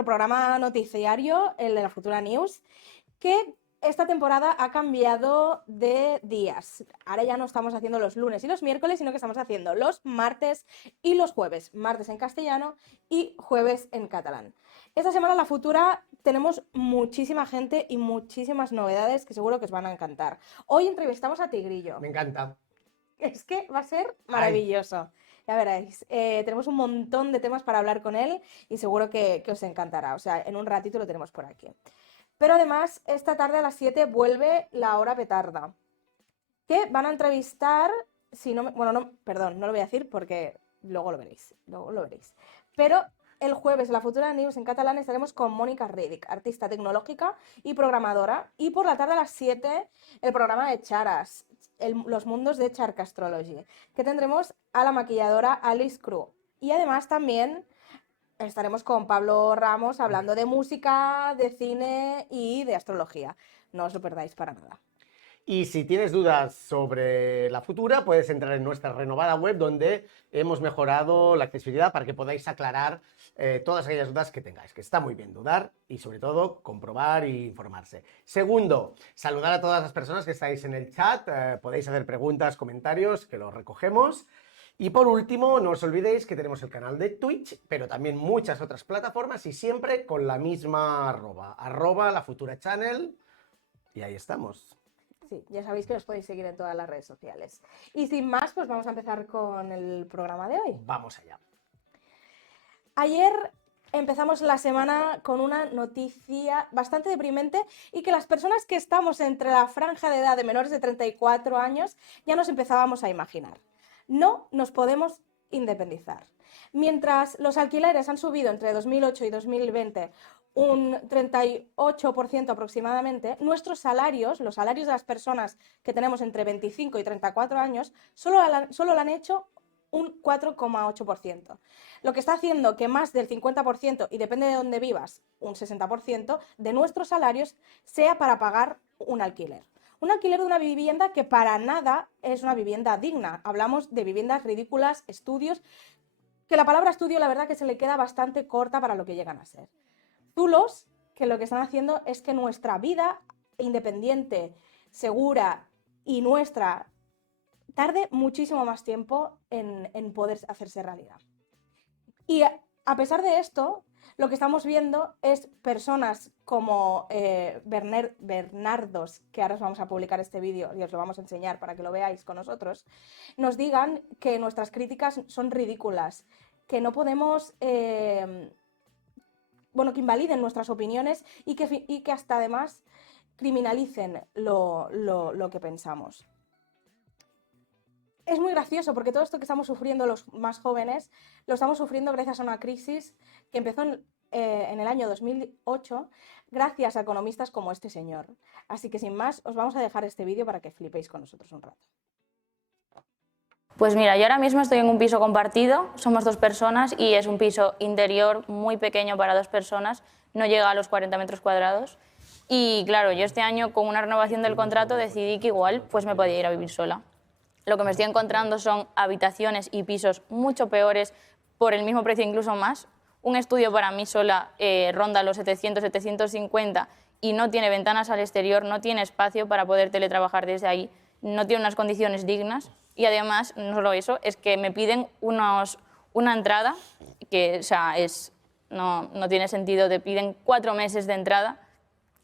nuestro programa noticiario, el de la Futura News, que esta temporada ha cambiado de días. Ahora ya no estamos haciendo los lunes y los miércoles, sino que estamos haciendo los martes y los jueves. Martes en castellano y jueves en catalán. Esta semana en La Futura tenemos muchísima gente y muchísimas novedades que seguro que os van a encantar. Hoy entrevistamos a Tigrillo. Me encanta. Es que va a ser maravilloso. Ya veréis. Tenemos un montón de temas para hablar con él y seguro que os encantará. O sea, en un ratito lo tenemos por aquí. Pero además, esta tarde a las 7 vuelve La Hora Petarda, que van a entrevistar, si no, bueno, no, perdón, no lo voy a decir porque luego lo veréis, Pero el jueves en La Futura News en catalán estaremos con Mónica Riddick, artista tecnológica y programadora, y por la tarde a las 7 el programa de Charas, los mundos de Chark Astrology, que tendremos a la maquilladora Alice Cru. Y además también estaremos con Pablo Ramos hablando de música, de cine y de astrología. No os lo perdáis para nada. Y si tienes dudas sobre La Futura, puedes entrar en nuestra renovada web donde hemos mejorado la accesibilidad para que podáis aclarar todas aquellas dudas que tengáis, que está muy bien dudar y sobre todo comprobar e informarse. Segundo, saludar a todas las personas que estáis en el chat, podéis hacer preguntas, comentarios, que los recogemos. Y por último, no os olvidéis que tenemos el canal de Twitch, pero también muchas otras plataformas y siempre con la misma arroba La Futura Channel, y ahí estamos. Sí, ya sabéis que os podéis seguir en todas las redes sociales. Y sin más, pues vamos a empezar con el programa de hoy. Vamos allá. Ayer empezamos la semana con una noticia bastante deprimente y que las personas que estamos entre la franja de edad de menores de 34 años ya nos empezábamos a imaginar. No nos podemos independizar. Mientras los alquileres han subido entre 2008 y 2020 un 38% aproximadamente, nuestros salarios, los salarios de las personas que tenemos entre 25 y 34 años, solo lo han hecho un 4,8%. Lo que está haciendo que más del 50%, y depende de dónde vivas, un 60% de nuestros salarios sea para pagar un alquiler. Un alquiler de una vivienda que para nada es una vivienda digna. Hablamos de viviendas ridículas, estudios, que la palabra estudio la verdad que se le queda bastante corta para lo que llegan a ser. Zulos que lo que están haciendo es que nuestra vida independiente, segura y nuestra tarde muchísimo más tiempo en poder hacerse realidad. Y a pesar de esto, lo que estamos viendo es personas como Bernardos, que ahora os vamos a publicar este vídeo y os lo vamos a enseñar para que lo veáis con nosotros, nos digan que nuestras críticas son ridículas, que no podemos, que invaliden nuestras opiniones y que hasta además criminalicen lo que pensamos. Es muy gracioso porque todo esto que estamos sufriendo los más jóvenes lo estamos sufriendo gracias a una crisis que empezó en el año 2008 gracias a economistas como este señor. Así que sin más, os vamos a dejar este vídeo para que flipéis con nosotros un rato. Pues mira, yo ahora mismo estoy en un piso compartido, somos 2 personas y es un piso interior muy pequeño para 2 personas, no llega a los 40 metros cuadrados. Y claro, yo este año con una renovación del contrato decidí que igual pues me podía ir a vivir sola. Lo que me estoy encontrando son habitaciones y pisos mucho peores por el mismo precio, incluso más. Un estudio para mí sola ronda los 700, 750 y no tiene ventanas al exterior, no tiene espacio para poder teletrabajar desde ahí, no tiene unas condiciones dignas y además, no solo eso, es que me piden una entrada que o sea, no tiene sentido, te piden 4 meses de entrada,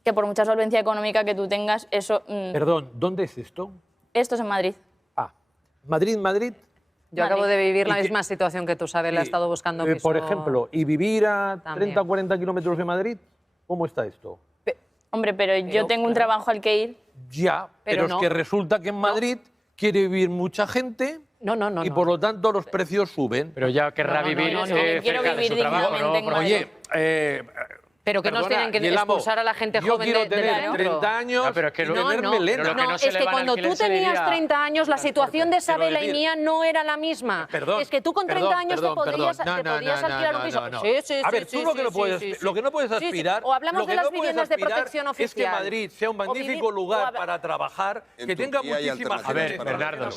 que por mucha solvencia económica que tú tengas, eso... Perdón, ¿dónde es esto? Esto es en Madrid. Madrid. Yo acabo de vivir la misma situación que tú, sabes, la he estado buscando piso. Por ejemplo, ¿y vivir a también. 30 o 40 kilómetros de Madrid? ¿Cómo está esto? Hombre, pero yo tengo un trabajo al que ir. Ya, pero es que resulta que en Madrid quiere vivir mucha gente y por lo tanto los precios suben. Pero ya querrá vivir quiero vivir dignamente en Madrid. Oye, pero que nos tienen que expulsar a la gente joven yo quiero tener 30 años y tener melena. Es que cuando tú tenías 30 años la situación de Sabela y mía no era la misma. Es que tú con 30 años te podías alquilar un piso. A ver, tú lo que no puedes aspirar... O hablamos de las viviendas de protección oficial. Es que Madrid sea un magnífico lugar para trabajar, que tenga muchísima gente. A ver, Bernardo,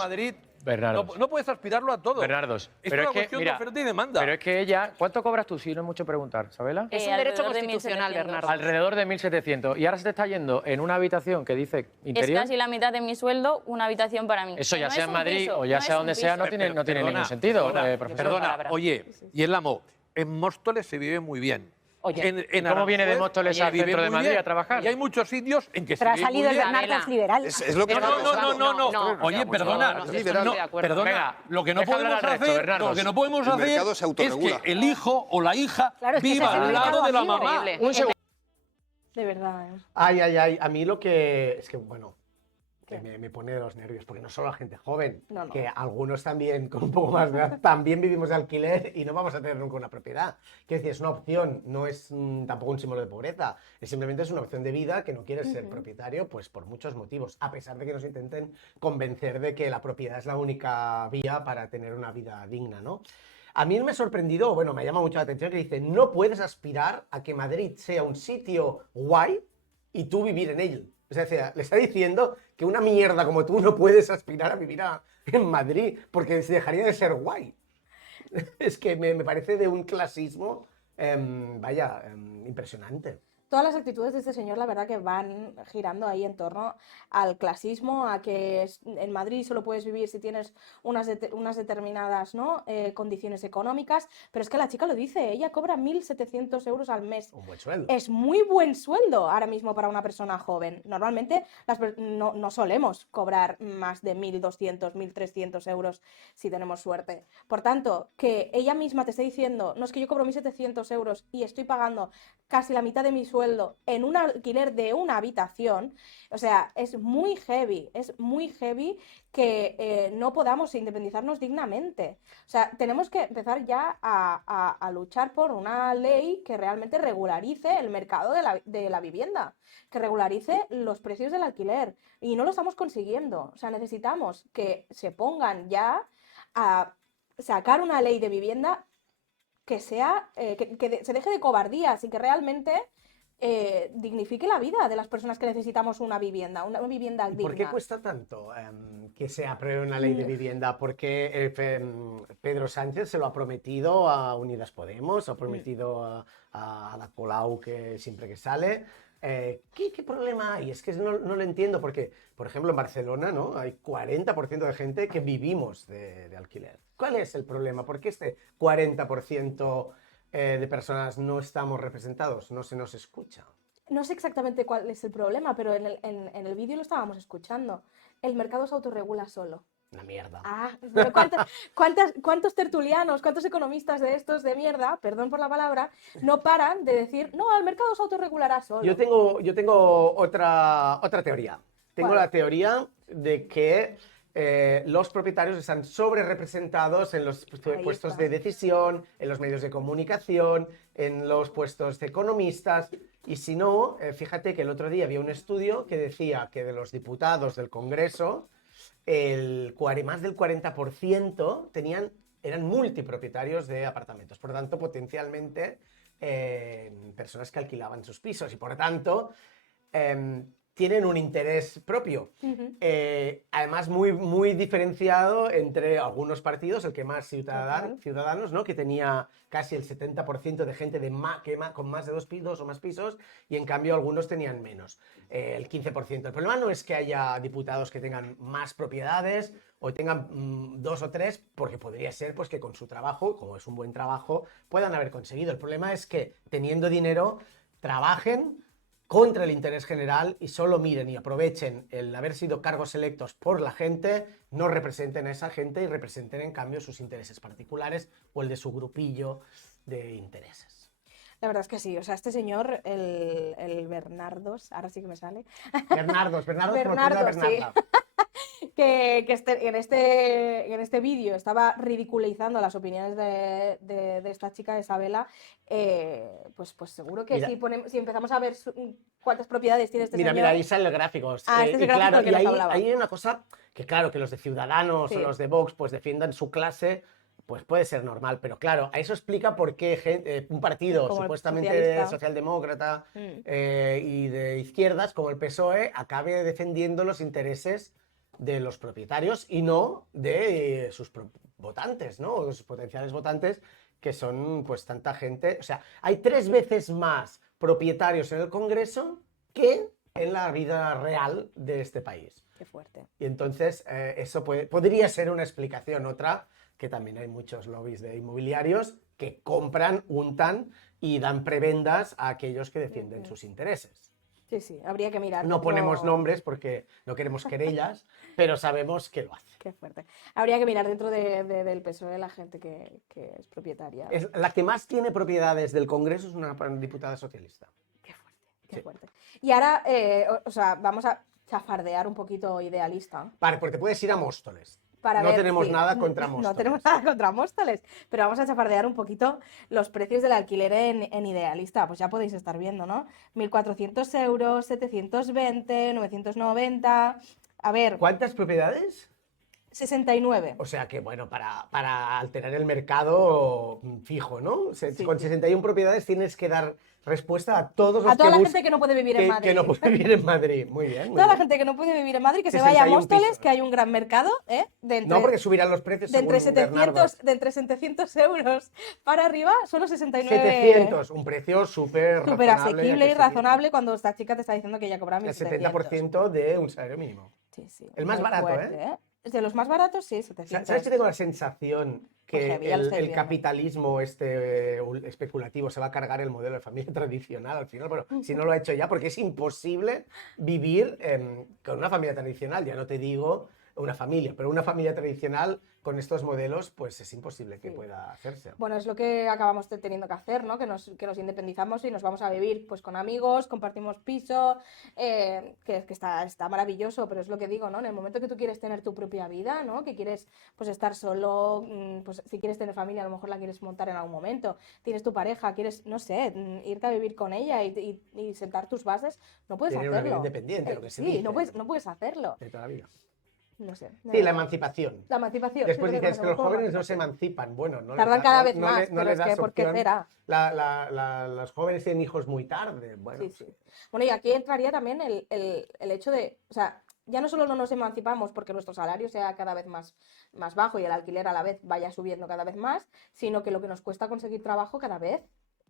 Bernardos. No puedes aspirarlo a todo. Bernardos. Es una cuestión de oferta y demanda. Pero es que ella... ¿Cuánto cobras tú, si no es mucho preguntar, Sabela? Es un derecho alrededor de constitucional, 1.700. Bernardo. Alrededor de 1.700. Y ahora se te está yendo en una habitación que dice interior. Es casi la mitad de mi sueldo, una habitación para mí. Eso ya No sea es en un Madrid piso, o ya no sea es donde un sea, piso. no tiene ningún sentido, profesor. Perdona, oye, y en la MO, en Móstoles se vive muy bien. Oye, ¿cómo viene de Móstoles al centro de Madrid a trabajar? Y hay muchos sitios en que Pero ha se vive salido muy el bien. Bernardos liberal. Es lo que No. Oye, perdona. Perdona. Venga, Lo que no deja podemos hablar al resto, hacer, Bernardos. lo que no podemos El hacer mercado se es autorregula. que el hijo o la hija Claro, es que ese viva es el al lado mercado de la libre. mamá. Increíble. Un segundo. De verdad, ¿eh? Ay, a mí lo que... Es que, bueno, que me pone de los nervios, porque no solo la gente joven, No, no. que algunos también, con un poco más de edad, también vivimos de alquiler y no vamos a tener nunca una propiedad. Quiero decir, es una opción, no es tampoco un símbolo de pobreza, simplemente es una opción de vida que no quieres ser propietario, pues por muchos motivos, a pesar de que nos intenten convencer de que la propiedad es la única vía para tener una vida digna, ¿no? A mí me ha sorprendido, bueno, me llama mucho la atención que dice, no puedes aspirar a que Madrid sea un sitio guay y tú vivir en él. O sea, le está diciendo que una mierda como tú no puedes aspirar a vivir en Madrid porque se dejaría de ser guay. Es que me parece de un clasismo, impresionante. Todas las actitudes de este señor, la verdad, que van girando ahí en torno al clasismo, a que en Madrid solo puedes vivir si tienes unas determinadas, ¿no? Condiciones económicas, pero es que la chica lo dice, ella cobra 1.700 euros al mes. Un buen sueldo. Es muy buen sueldo ahora mismo para una persona joven. Normalmente no solemos cobrar más de 1.200, 1.300 euros si tenemos suerte. Por tanto, que ella misma te esté diciendo, no, es que yo cobro 1.700 euros y estoy pagando casi la mitad de mi sueldo en un alquiler de una habitación, o sea, es muy heavy que no podamos independizarnos dignamente. O sea, tenemos que empezar ya a luchar por una ley que realmente regularice el mercado de la vivienda, que regularice los precios del alquiler, y no lo estamos consiguiendo. O sea, necesitamos que se pongan ya a sacar una ley de vivienda que sea, que se deje de cobardías y que realmente dignifique la vida de las personas que necesitamos una vivienda digna. ¿Por qué cuesta tanto que se apruebe una ley de vivienda? Porque Pedro Sánchez se lo ha prometido a Unidas Podemos, ha prometido a la Colau, que siempre que sale. ¿Qué problema hay? Es que no lo entiendo, porque, por ejemplo, en Barcelona, ¿no? Hay 40% de gente que vivimos de alquiler. ¿Cuál es el problema? ¿Por qué este 40% de personas no estamos representados, no se nos escucha? No sé exactamente cuál es el problema, pero en el vídeo lo estábamos escuchando. El mercado se autorregula solo. Una mierda. Ah, pero ¿cuántos tertulianos, cuántos economistas de estos de mierda, perdón por la palabra, no paran de decir, no, el mercado se autorregulará solo? Yo tengo otra teoría. Tengo ¿Cuál? la teoría de que los propietarios están sobre representados en los puestos de decisión, en los medios de comunicación, en los puestos de economistas. Y si no, fíjate que el otro día había un estudio que decía que de los diputados del Congreso, más del 40% eran multipropietarios de apartamentos. Por lo tanto, potencialmente, personas que alquilaban sus pisos y, por tanto, tienen un interés propio. Además, muy diferenciado entre algunos partidos, el que más Ciudadanos, ¿no? Que tenía casi el 70% de gente con más de 2 pisos o más pisos, y en cambio algunos tenían menos, el 15%. El problema no es que haya diputados que tengan más propiedades o tengan 2 o 3, porque podría ser pues, que con su trabajo, como es un buen trabajo, puedan haber conseguido. El problema es que, teniendo dinero, trabajen contra el interés general y solo miren y aprovechen el haber sido cargos electos por la gente, no representen a esa gente y representen en cambio sus intereses particulares o el de su grupillo de intereses. La verdad es que sí, o sea, este señor, el Bernardos, ahora sí que me sale. Bernardos, sí. Bernarda. que en este vídeo estaba ridiculizando las opiniones de esta chica, de Isabela, pues seguro que si empezamos a ver cuántas propiedades tiene este señor... Mira, ahí salen los gráficos. Este es el gráfico del que nos hablaba. Ahí hay una cosa que, claro, que los de Ciudadanos o los de Vox pues defiendan su clase, pues puede ser normal, pero claro, eso explica por qué un partido como supuestamente socialdemócrata y de izquierdas, como el PSOE, acabe defendiendo los intereses de los propietarios y no de sus votantes, ¿no? Sus potenciales votantes, que son pues tanta gente. O sea, hay 3 veces más propietarios en el Congreso que en la vida real de este país. Qué fuerte. Y entonces eso podría ser una explicación. Otra, que también hay muchos lobbies de inmobiliarios que compran, untan y dan prebendas a aquellos que defienden sus intereses. Sí, sí, habría que mirar. No ponemos nombres porque no queremos querellas, pero sabemos que lo hace. Qué fuerte. Habría que mirar dentro del PSOE la gente que es propietaria. La que más tiene propiedades del Congreso es una diputada socialista. Qué fuerte, qué fuerte. Y ahora, o sea, vamos a chafardear un poquito idealista. Vale, porque puedes ir a Móstoles. No tenemos nada contra Móstoles. No tenemos nada contra Móstoles, pero vamos a chafardear un poquito los precios del alquiler en idealista. Pues ya podéis estar viendo, ¿no? 1.400 euros, 720, 990... A ver... ¿Cuántas propiedades? 69. O sea que, bueno, para alterar el mercado fijo, ¿no? Con 61 propiedades tienes que dar respuesta a todos los a toda la gente que no puede vivir en Madrid. Que no puede vivir en Madrid, muy bien. Toda la gente que no puede vivir en Madrid, que se vaya a Móstoles, que hay un gran mercado, ¿eh? No, porque subirán los precios de entre 700 euros para arriba, solo 69. 700, un precio súper asequible y razonable cuando esta chica te está diciendo que ella cobra 1.700. El 70% de un salario mínimo. Sí, sí. El más barato, fuerte, ¿eh? De los más baratos, sí, 700. ¿Sabes que tengo la sensación que el capitalismo especulativo se va a cargar el modelo de familia tradicional al final? Bueno, si no lo ha hecho ya, porque es imposible vivir con una familia tradicional, ya no te digo una familia, pero una familia tradicional con estos modelos, pues es imposible que pueda hacerse. Bueno, es lo que acabamos teniendo que hacer, ¿no? Que nos independizamos y nos vamos a vivir pues con amigos, compartimos piso, que está maravilloso, pero es lo que digo, ¿no? En el momento que tú quieres tener tu propia vida, ¿no? Que quieres pues estar solo, pues si quieres tener familia, a lo mejor la quieres montar en algún momento, tienes tu pareja, quieres, no sé, irte a vivir con ella y sentar tus bases, no puedes hacerlo. Una vida independiente, lo que se dice. Sí, no puedes hacerlo. De toda la vida. No sé. Sí, la emancipación. La emancipación. Después dices que los jóvenes no se emancipan. Bueno, no tardan cada vez más, no pero es que ¿por qué será? Los jóvenes tienen hijos muy tarde. Bueno, sí. Bueno, y aquí entraría también el hecho de, o sea, ya no solo no nos emancipamos porque nuestro salario sea cada vez más bajo y el alquiler a la vez vaya subiendo cada vez más, sino que lo que nos cuesta conseguir trabajo cada vez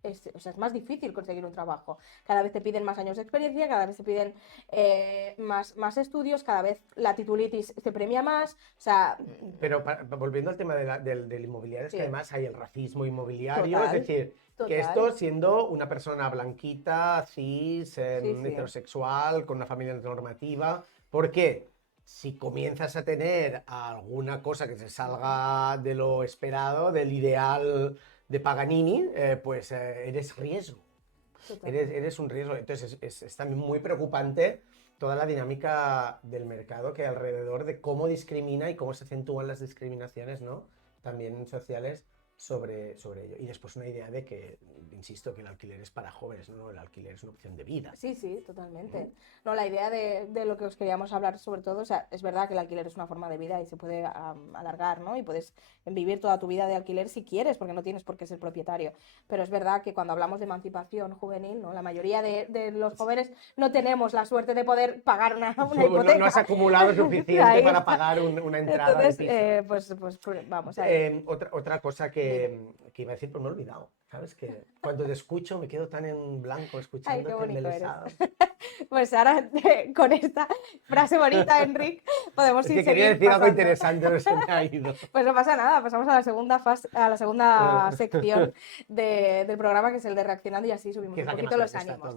es más difícil conseguir un trabajo. Cada vez te piden más años de experiencia, cada vez te piden más estudios, cada vez la titulitis se premia más, o sea... Pero volviendo al tema del inmobiliario, es que además hay el racismo inmobiliario, es decir, que esto siendo una persona blanquita, cis, heterosexual, con una familia normativa, ¿por qué? Si comienzas a tener alguna cosa que se salga de lo esperado, del ideal de Paganini, pues eres riesgo. Eres un riesgo. Entonces es también muy preocupante toda la dinámica del mercado que hay alrededor de cómo discrimina y cómo se acentúan las discriminaciones, ¿no? También sociales sobre ello. Y después una idea de que, insisto, que el alquiler es para jóvenes, no, el alquiler es una opción de vida. Sí, totalmente. No, la idea de lo que os queríamos hablar sobre todo, o sea, es verdad que el alquiler es una forma de vida y se puede alargar, ¿no? Y puedes vivir toda tu vida de alquiler si quieres, porque no tienes por qué ser propietario. Pero es verdad que cuando hablamos de emancipación juvenil, ¿no? La mayoría de los jóvenes no tenemos la suerte de poder pagar una hipoteca. No has acumulado suficiente para pagar una entrada. Entonces, pues vamos a ver. Otra cosa que iba a decir, pero me he olvidado. ¿Sabes? Que cuando te escucho me quedo tan en blanco escuchándote embelesado. Pues ahora, con esta frase bonita, Enric, podemos ir. Quería decir algo interesante, pero se me ha ido. Pues no pasa nada, pasamos a la segunda sección del programa, que es el de reaccionando, y así subimos un poquito los ánimos.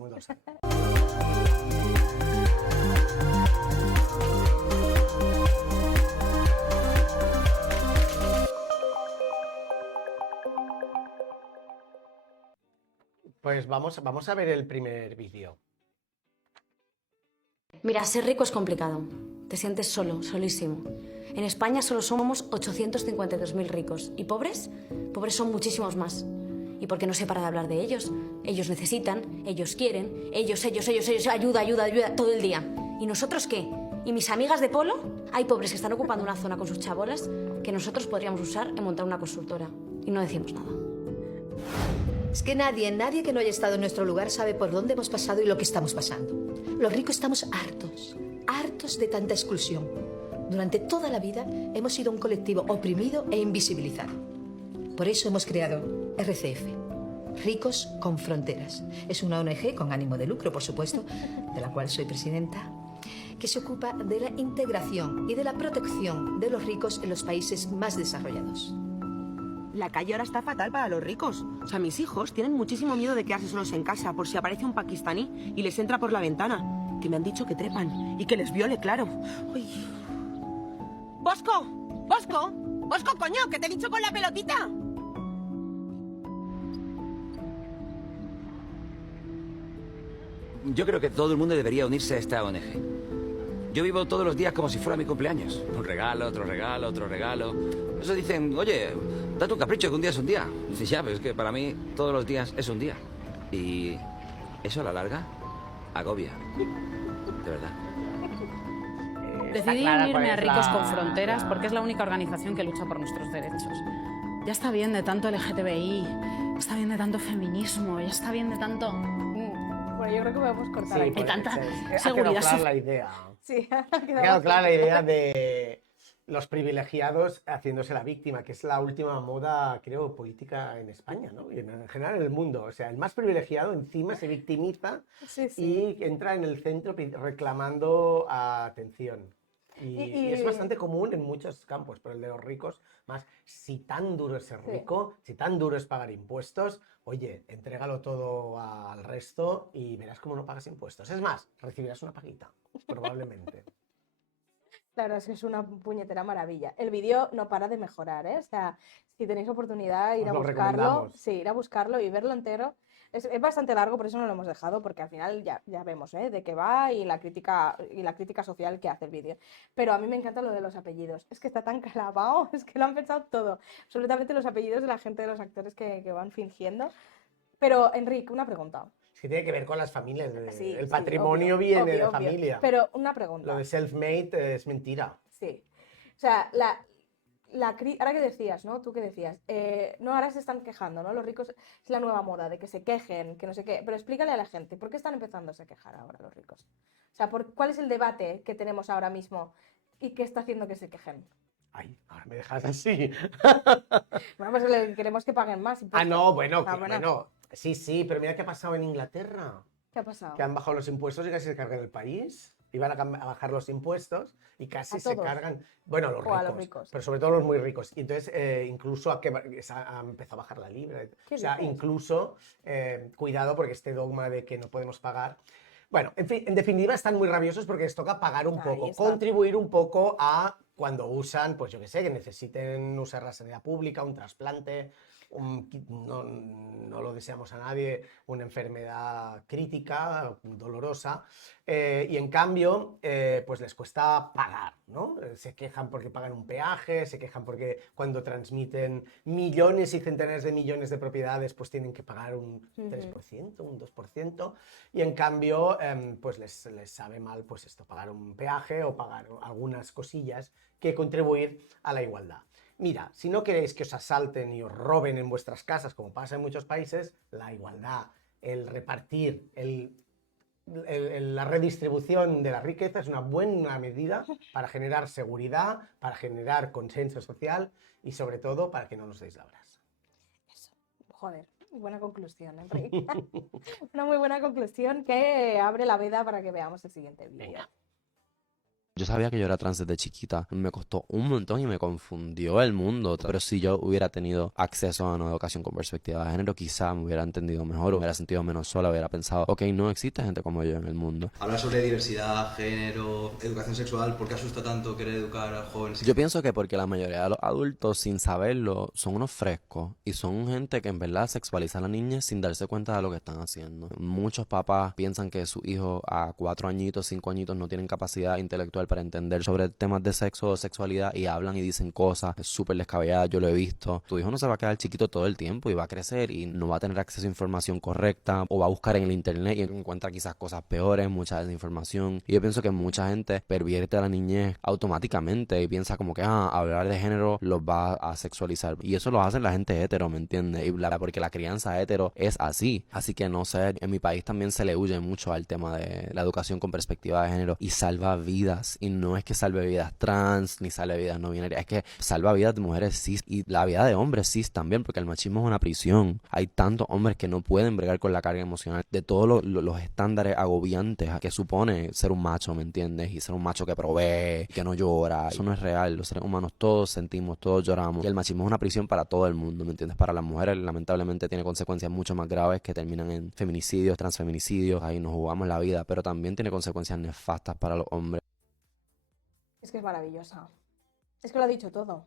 Pues vamos a ver el primer vídeo. Mira, ser rico es complicado. Te sientes solo, solísimo. En España solo somos 852.000 ricos. ¿Y pobres? Pobres son muchísimos más. ¿Y por qué no se para de hablar de ellos? Ellos necesitan, ellos quieren, ellos, ayuda, todo el día. ¿Y nosotros qué? ¿Y mis amigas de polo? Hay pobres que están ocupando una zona con sus chabolas que nosotros podríamos usar en montar una consultora. Y no decimos nada. Es que nadie que no haya estado en nuestro lugar sabe por dónde hemos pasado y lo que estamos pasando. Los ricos estamos hartos de tanta exclusión. Durante toda la vida hemos sido un colectivo oprimido e invisibilizado. Por eso hemos creado RCF, Ricos con Fronteras. Es una ONG con ánimo de lucro, por supuesto, de la cual soy presidenta, que se ocupa de la integración y de la protección de los ricos en los países más desarrollados. La calle ahora está fatal para los ricos. O sea, mis hijos tienen muchísimo miedo de quedarse solos en casa por si aparece un pakistaní y les entra por la ventana. Que me han dicho que trepan y que les viole, claro. Uy. ¡Bosco! ¡Bosco! ¡Bosco, coño! ¡Que te he dicho con la pelotita! Yo creo que todo el mundo debería unirse a esta ONG. Yo vivo todos los días como si fuera mi cumpleaños. Un regalo, otro regalo, otro regalo. Eso dicen, oye, date un capricho, que un día es un día. Dices, ya, pero es que para mí todos los días es un día. Y eso a la larga agobia. De verdad. Decidí unirme a Ricos con Fronteras porque es la única organización que lucha por nuestros derechos. Ya está bien de tanto LGTBI, ya está bien de tanto feminismo, ya está bien de tanto... Bueno, yo creo que podemos cortar aquí. De tanta seguridad. seguridad. La idea. Sí, ha quedado clara la idea de los privilegiados haciéndose la víctima, que es la última moda, creo, política en España, ¿no? Y en general en el mundo. O sea, el más privilegiado encima se victimiza y entra en el centro reclamando atención. Y es bastante común en muchos campos, pero el de los ricos más. Si tan duro es ser rico, si tan duro es pagar impuestos, oye, entrégalo todo al resto y verás cómo no pagas impuestos. Es más, recibirás una paguita, probablemente. La verdad es que es una puñetera maravilla. El vídeo no para de mejorar, ¿eh? O sea, si tenéis oportunidad, ir a buscarlo. Sí, ir a buscarlo y verlo entero. Es bastante largo, por eso no lo hemos dejado, porque al final ya vemos, ¿eh? De qué va y la crítica social que hace el vídeo. Pero a mí me encanta lo de los apellidos. Es que está tan clavado, es que lo han pensado todo. Absolutamente los apellidos de la gente, de los actores que van fingiendo. Pero, Enrique, una pregunta. Es que tiene que ver con las familias. El patrimonio viene de familia. Pero una pregunta. Lo de self-made es mentira. Sí. O sea, ahora que decías, ¿no? Tú que decías, no, ahora se están quejando, ¿no? Los ricos es la nueva moda de que se quejen, que no sé qué. Pero explícale a la gente, ¿por qué están empezando a quejar ahora los ricos? O sea, ¿cuál es el debate que tenemos ahora mismo y qué está haciendo que se quejen? Ay, ahora me dejas así. Bueno, pues queremos que paguen más. Ah, no, bueno. Sí, pero mira qué ha pasado en Inglaterra. ¿Qué ha pasado? Que han bajado los impuestos y casi se cargan el país. Iban a bajar los impuestos y casi se cargan, bueno, los ricos, pero sobre todo los muy ricos. Y entonces incluso ha empezado a bajar la libra. O sea, incluso, cuidado porque este dogma de que no podemos pagar. Bueno, en fin, en definitiva están muy rabiosos porque les toca pagar un poco, contribuir un poco a cuando usan, pues yo qué sé, que necesiten usar la sanidad pública, un trasplante, no lo deseamos a nadie, una enfermedad crítica, dolorosa, y en cambio, pues les cuesta pagar, ¿no? Se quejan porque pagan un peaje, se quejan porque cuando transmiten millones y centenares de millones de propiedades, pues tienen que pagar un 3%, un 2%, y en cambio, pues les sabe mal, pues esto, pagar un peaje o pagar algunas cosillas que contribuir a la igualdad. Mira, si no queréis que os asalten y os roben en vuestras casas, como pasa en muchos países, la igualdad, el repartir, la redistribución de la riqueza es una buena medida para generar seguridad, para generar consenso social y sobre todo para que no nos deis la brasa. Eso, joder, buena conclusión, Enrique. Una muy buena conclusión que abre la veda para que veamos el siguiente vídeo. Yo sabía que yo era trans desde chiquita, me costó un montón y me confundió el mundo, pero si yo hubiera tenido acceso a una educación con perspectiva de género, quizá me hubiera entendido mejor, hubiera sentido menos sola, hubiera pensado, ok, no existe gente como yo en el mundo. Hablar sobre diversidad, género, educación sexual, ¿por qué asusta tanto querer educar a jóvenes? Yo pienso que porque la mayoría de los adultos, sin saberlo, son unos frescos y son gente que en verdad sexualiza a la niña sin darse cuenta de lo que están haciendo. Muchos papás piensan que sus hijos a 4 añitos, 5 añitos no tienen capacidad intelectual para entender sobre temas de sexo o sexualidad y hablan y dicen cosas súper descabelladas, yo lo he visto. Tu hijo no se va a quedar chiquito todo el tiempo y va a crecer y no va a tener acceso a información correcta o va a buscar en el internet y encuentra quizás cosas peores, mucha desinformación. Y yo pienso que mucha gente pervierte a la niñez automáticamente y piensa como que hablar de género los va a sexualizar. Y eso lo hace la gente hetero, ¿me entiendes? Porque la crianza hetero es así. Así que no sé, en mi país también se le huye mucho al tema de la educación con perspectiva de género y salva vidas y no es que salve vidas trans ni salve vidas no binarias, es que salva vidas de mujeres cis y la vida de hombres cis también, porque el machismo es una prisión. Hay tantos hombres que no pueden bregar con la carga emocional de todos los estándares agobiantes que supone ser un macho, ¿me entiendes? Y ser un macho que provee, que no llora. Eso no es real. Los seres humanos todos sentimos, todos lloramos. Y el machismo es una prisión para todo el mundo, ¿me entiendes? Para las mujeres lamentablemente tiene consecuencias mucho más graves que terminan en feminicidios, transfeminicidios. Ahí nos jugamos la vida, pero también tiene consecuencias nefastas para los hombres. Es que es maravillosa. Es que lo ha dicho todo.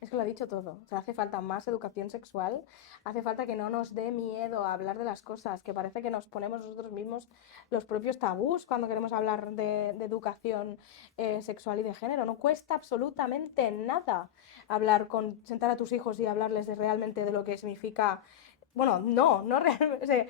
Es que lo ha dicho todo. O sea, hace falta más educación sexual, hace falta que no nos dé miedo a hablar de las cosas, que parece que nos ponemos nosotros mismos los propios tabús cuando queremos hablar de educación sexual y de género. No cuesta absolutamente nada sentar a tus hijos y hablarles realmente de lo que significa. Bueno, no realmente. O sea,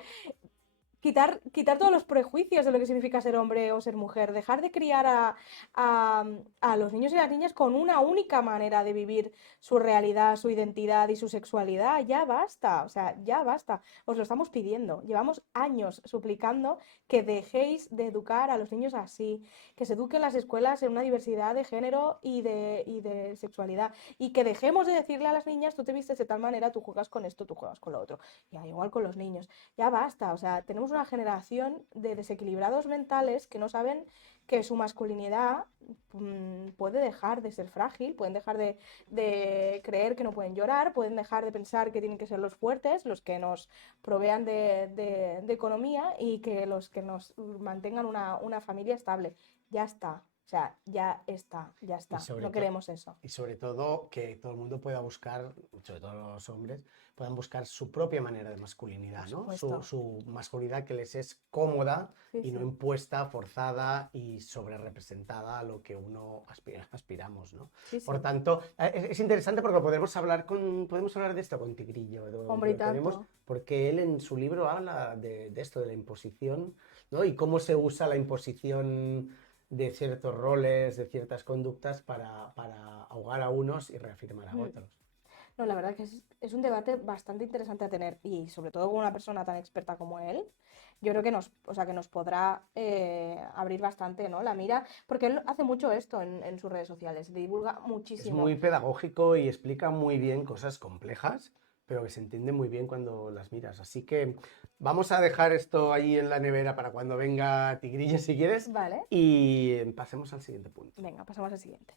quitar todos los prejuicios de lo que significa ser hombre o ser mujer, dejar de criar a los niños y las niñas con una única manera de vivir su realidad, su identidad y su sexualidad. Ya basta, o sea, ya basta. Os lo estamos pidiendo. Llevamos años suplicando que dejéis de educar a los niños así, que se eduquen en las escuelas en una diversidad de género y de sexualidad, y que dejemos de decirle a las niñas, tú te vistes de tal manera, tú juegas con esto, tú juegas con lo otro. Ya, igual con los niños. Ya basta, o sea, tenemos una generación de desequilibrados mentales que no saben que su masculinidad puede dejar de ser frágil, pueden dejar de creer que no pueden llorar, pueden dejar de pensar que tienen que ser los fuertes, los que nos provean de economía y que los que nos mantengan una familia estable. Ya está. O sea, ya está. No queremos eso. Y sobre todo que todo el mundo pueda buscar, sobre todo los hombres, puedan buscar su propia manera de masculinidad, ¿no? Su masculinidad que les es cómoda y no impuesta, forzada y sobrerepresentada a lo que uno aspiramos, ¿no? Por tanto, es interesante porque podemos hablar de esto con Tigrillo. Hombre, y tanto. Porque él en su libro habla de esto, de la imposición, ¿no? Y cómo se usa la imposición de ciertos roles, de ciertas conductas para ahogar a unos y reafirmar a otros. No, la verdad que es un debate bastante interesante a tener y sobre todo con una persona tan experta como él, yo creo que nos podrá abrir bastante, ¿no?, la mira, porque él hace mucho esto en sus redes sociales, divulga muchísimo. Es muy pedagógico y explica muy bien cosas complejas, pero que se entiende muy bien cuando las miras. Así que vamos a dejar esto ahí en la nevera para cuando venga Tigrillo, si quieres. Vale. Y pasemos al siguiente punto. Venga, pasamos al siguiente.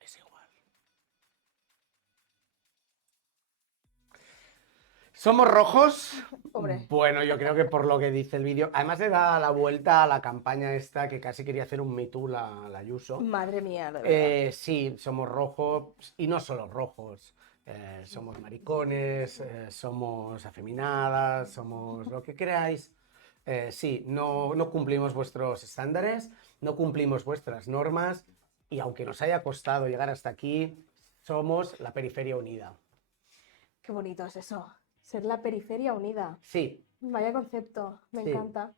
Es igual. ¿Somos rojos? Hombre. Bueno, yo creo que por lo que dice el vídeo. Además le da la vuelta a la campaña esta que casi quería hacer un Me Too la Ayuso. Madre mía, de verdad. Sí, somos rojos y no solo rojos. Somos maricones, somos afeminadas, somos lo que queráis. Sí, no cumplimos vuestros estándares, no cumplimos vuestras normas y aunque nos haya costado llegar hasta aquí, somos la periferia unida. Qué bonito es eso, ser la periferia unida. Sí. Vaya concepto, me encanta.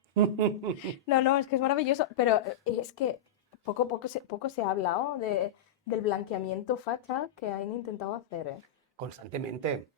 No, es que es maravilloso, pero es que poco se ha hablado del blanqueamiento facha que han intentado hacer. Constantemente.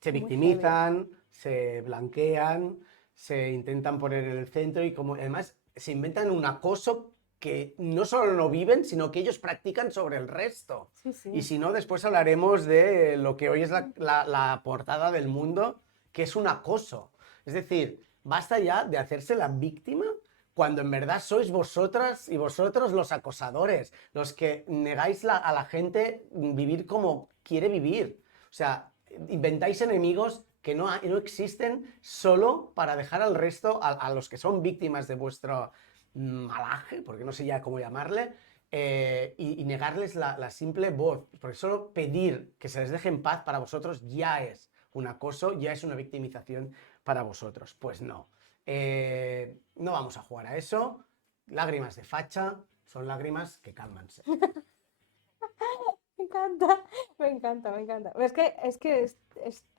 Se victimizan, se blanquean, se intentan poner en el centro y como además se inventan un acoso que no solo no viven, sino que ellos practican sobre el resto. Sí, sí. Y si no, después hablaremos de lo que hoy es la portada del Mundo, que es un acoso. Es decir, basta ya de hacerse la víctima cuando en verdad sois vosotras y vosotros los acosadores, los que negáis a la gente vivir como quiere vivir. O sea, inventáis enemigos que no existen solo para dejar al resto, a los que son víctimas de vuestro malaje, porque no sé ya cómo llamarle, y negarles la simple voz, porque solo pedir que se les deje en paz para vosotros ya es un acoso, ya es una victimización para vosotros. Pues no, no vamos a jugar a eso. Lágrimas de facha son lágrimas que cálmanse. Me encanta, me encanta, me encanta. Es que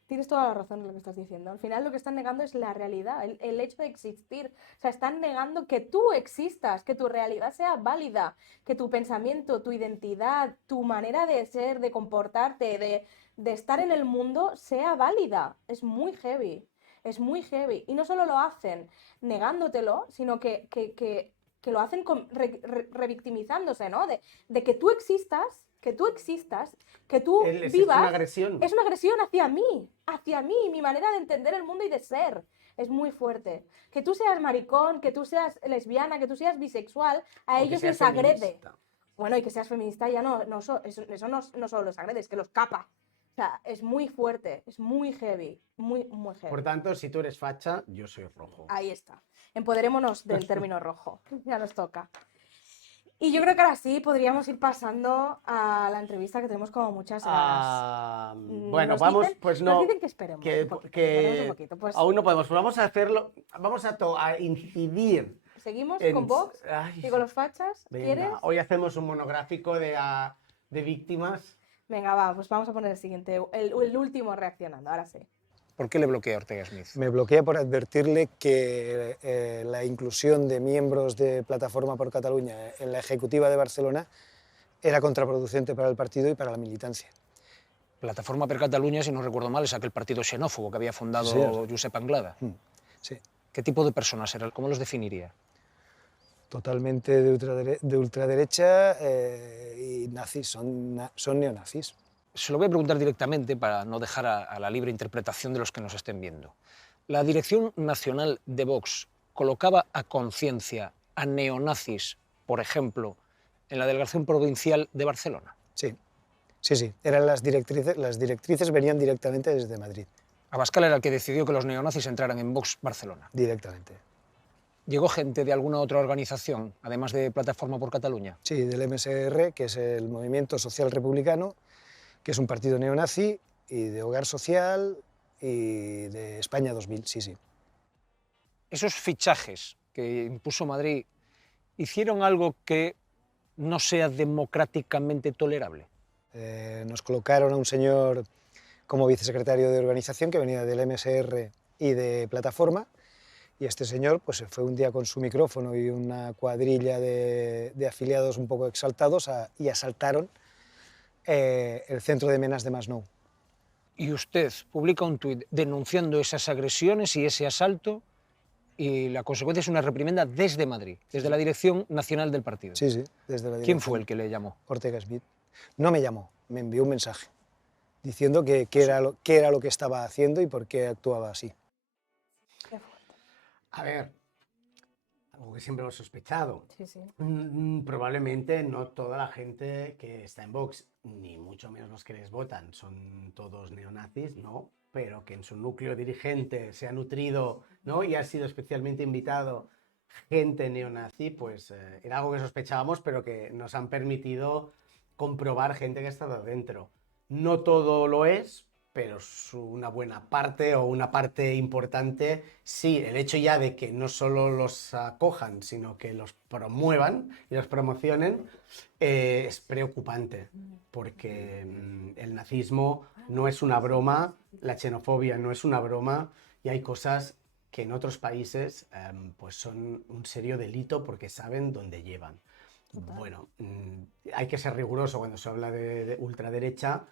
tienes toda la razón en lo que estás diciendo. Al final lo que están negando es la realidad, el hecho de existir. O sea, están negando que tú existas, que tu realidad sea válida, que tu pensamiento, tu identidad, tu manera de ser, de comportarte, de estar en el mundo sea válida. Es muy heavy, es muy heavy. Y no solo lo hacen negándotelo, sino que lo hacen revictimizándose, ¿no? De que tú existas, que tú vivas. Es una agresión. Es una agresión hacia mí, mi manera de entender el mundo y de ser. Es muy fuerte. Que tú seas maricón, que tú seas lesbiana, que tú seas bisexual, a ellos les agrede. Bueno, y que seas feminista ya eso no solo los agrede, es que los capa. O sea, es muy fuerte, es muy heavy, muy heavy. Por tanto, si tú eres facha, yo soy rojo. Ahí está. Empoderémonos del término rojo. Ya nos toca. Y yo creo que ahora sí podríamos ir pasando a la entrevista, que tenemos como muchas ganas. Bueno, vamos, pues no. Nos dicen que esperemos un poquito. Pues, aún no podemos, pues vamos a hacerlo, vamos a incidir. ¿Seguimos con Vox y con los fachas? Venga, ¿Quieres? hoy hacemos un monográfico de víctimas. Venga, va, pues vamos a poner el siguiente, el último reaccionando, ahora sí. ¿Por qué le bloquea a Ortega Smith? Me bloquea por advertirle que la inclusión de miembros de Plataforma por Cataluña en la ejecutiva de Barcelona era contraproducente para el partido y para la militancia. Plataforma per Cataluña, si no recuerdo mal, es aquel partido xenófobo que había fundado Josep Anglada. Sí. ¿Qué tipo de personas eran? ¿Cómo los definiría? Totalmente de ultraderecha y nazis, son neonazis. Se lo voy a preguntar directamente para no dejar a la libre interpretación de los que nos estén viendo. ¿La Dirección Nacional de Vox colocaba a conciencia a neonazis, por ejemplo, en la Delegación Provincial de Barcelona? Sí. Eran las directrices venían directamente desde Madrid. Abascal era el que decidió que los neonazis entraran en Vox Barcelona. Directamente. ¿Llegó gente de alguna otra organización, además de Plataforma por Cataluña? Sí, del MSR, que es el Movimiento Social Republicano, que es un partido neonazi, y de Hogar Social y de España 2000, sí. Esos fichajes que impuso Madrid, ¿hicieron algo que no sea democráticamente tolerable? Nos colocaron a un señor como vicesecretario de organización que venía del MSR y de Plataforma, y este señor pues, se fue un día con su micrófono y una cuadrilla de afiliados un poco exaltados y asaltaron el centro de Menas de Masnou. Y usted publica un tuit denunciando esas agresiones y ese asalto, y la consecuencia es una reprimenda desde Madrid, desde la Dirección Nacional del partido. Sí, desde la dirección. ¿Quién fue el que le llamó? Ortega Smith. No me llamó, me envió un mensaje diciendo qué era lo que estaba haciendo y por qué actuaba así. A ver, algo que siempre hemos sospechado. Sí. Probablemente no toda la gente que está en Vox, ni mucho menos los que les votan, son todos neonazis, ¿no? Pero que en su núcleo dirigente se ha nutrido, ¿no? Y ha sido especialmente invitado gente neonazi, pues era algo que sospechábamos, pero que nos han permitido comprobar gente que ha estado dentro. No todo lo es, pero es una buena parte o una parte importante. Sí, el hecho ya de que no solo los acojan, sino que los promuevan y los promocionen, es preocupante, porque el nazismo no es una broma, la xenofobia no es una broma, y hay cosas que en otros países pues son un serio delito porque saben dónde llevan. Bueno, hay que ser riguroso cuando se habla de ultraderecha,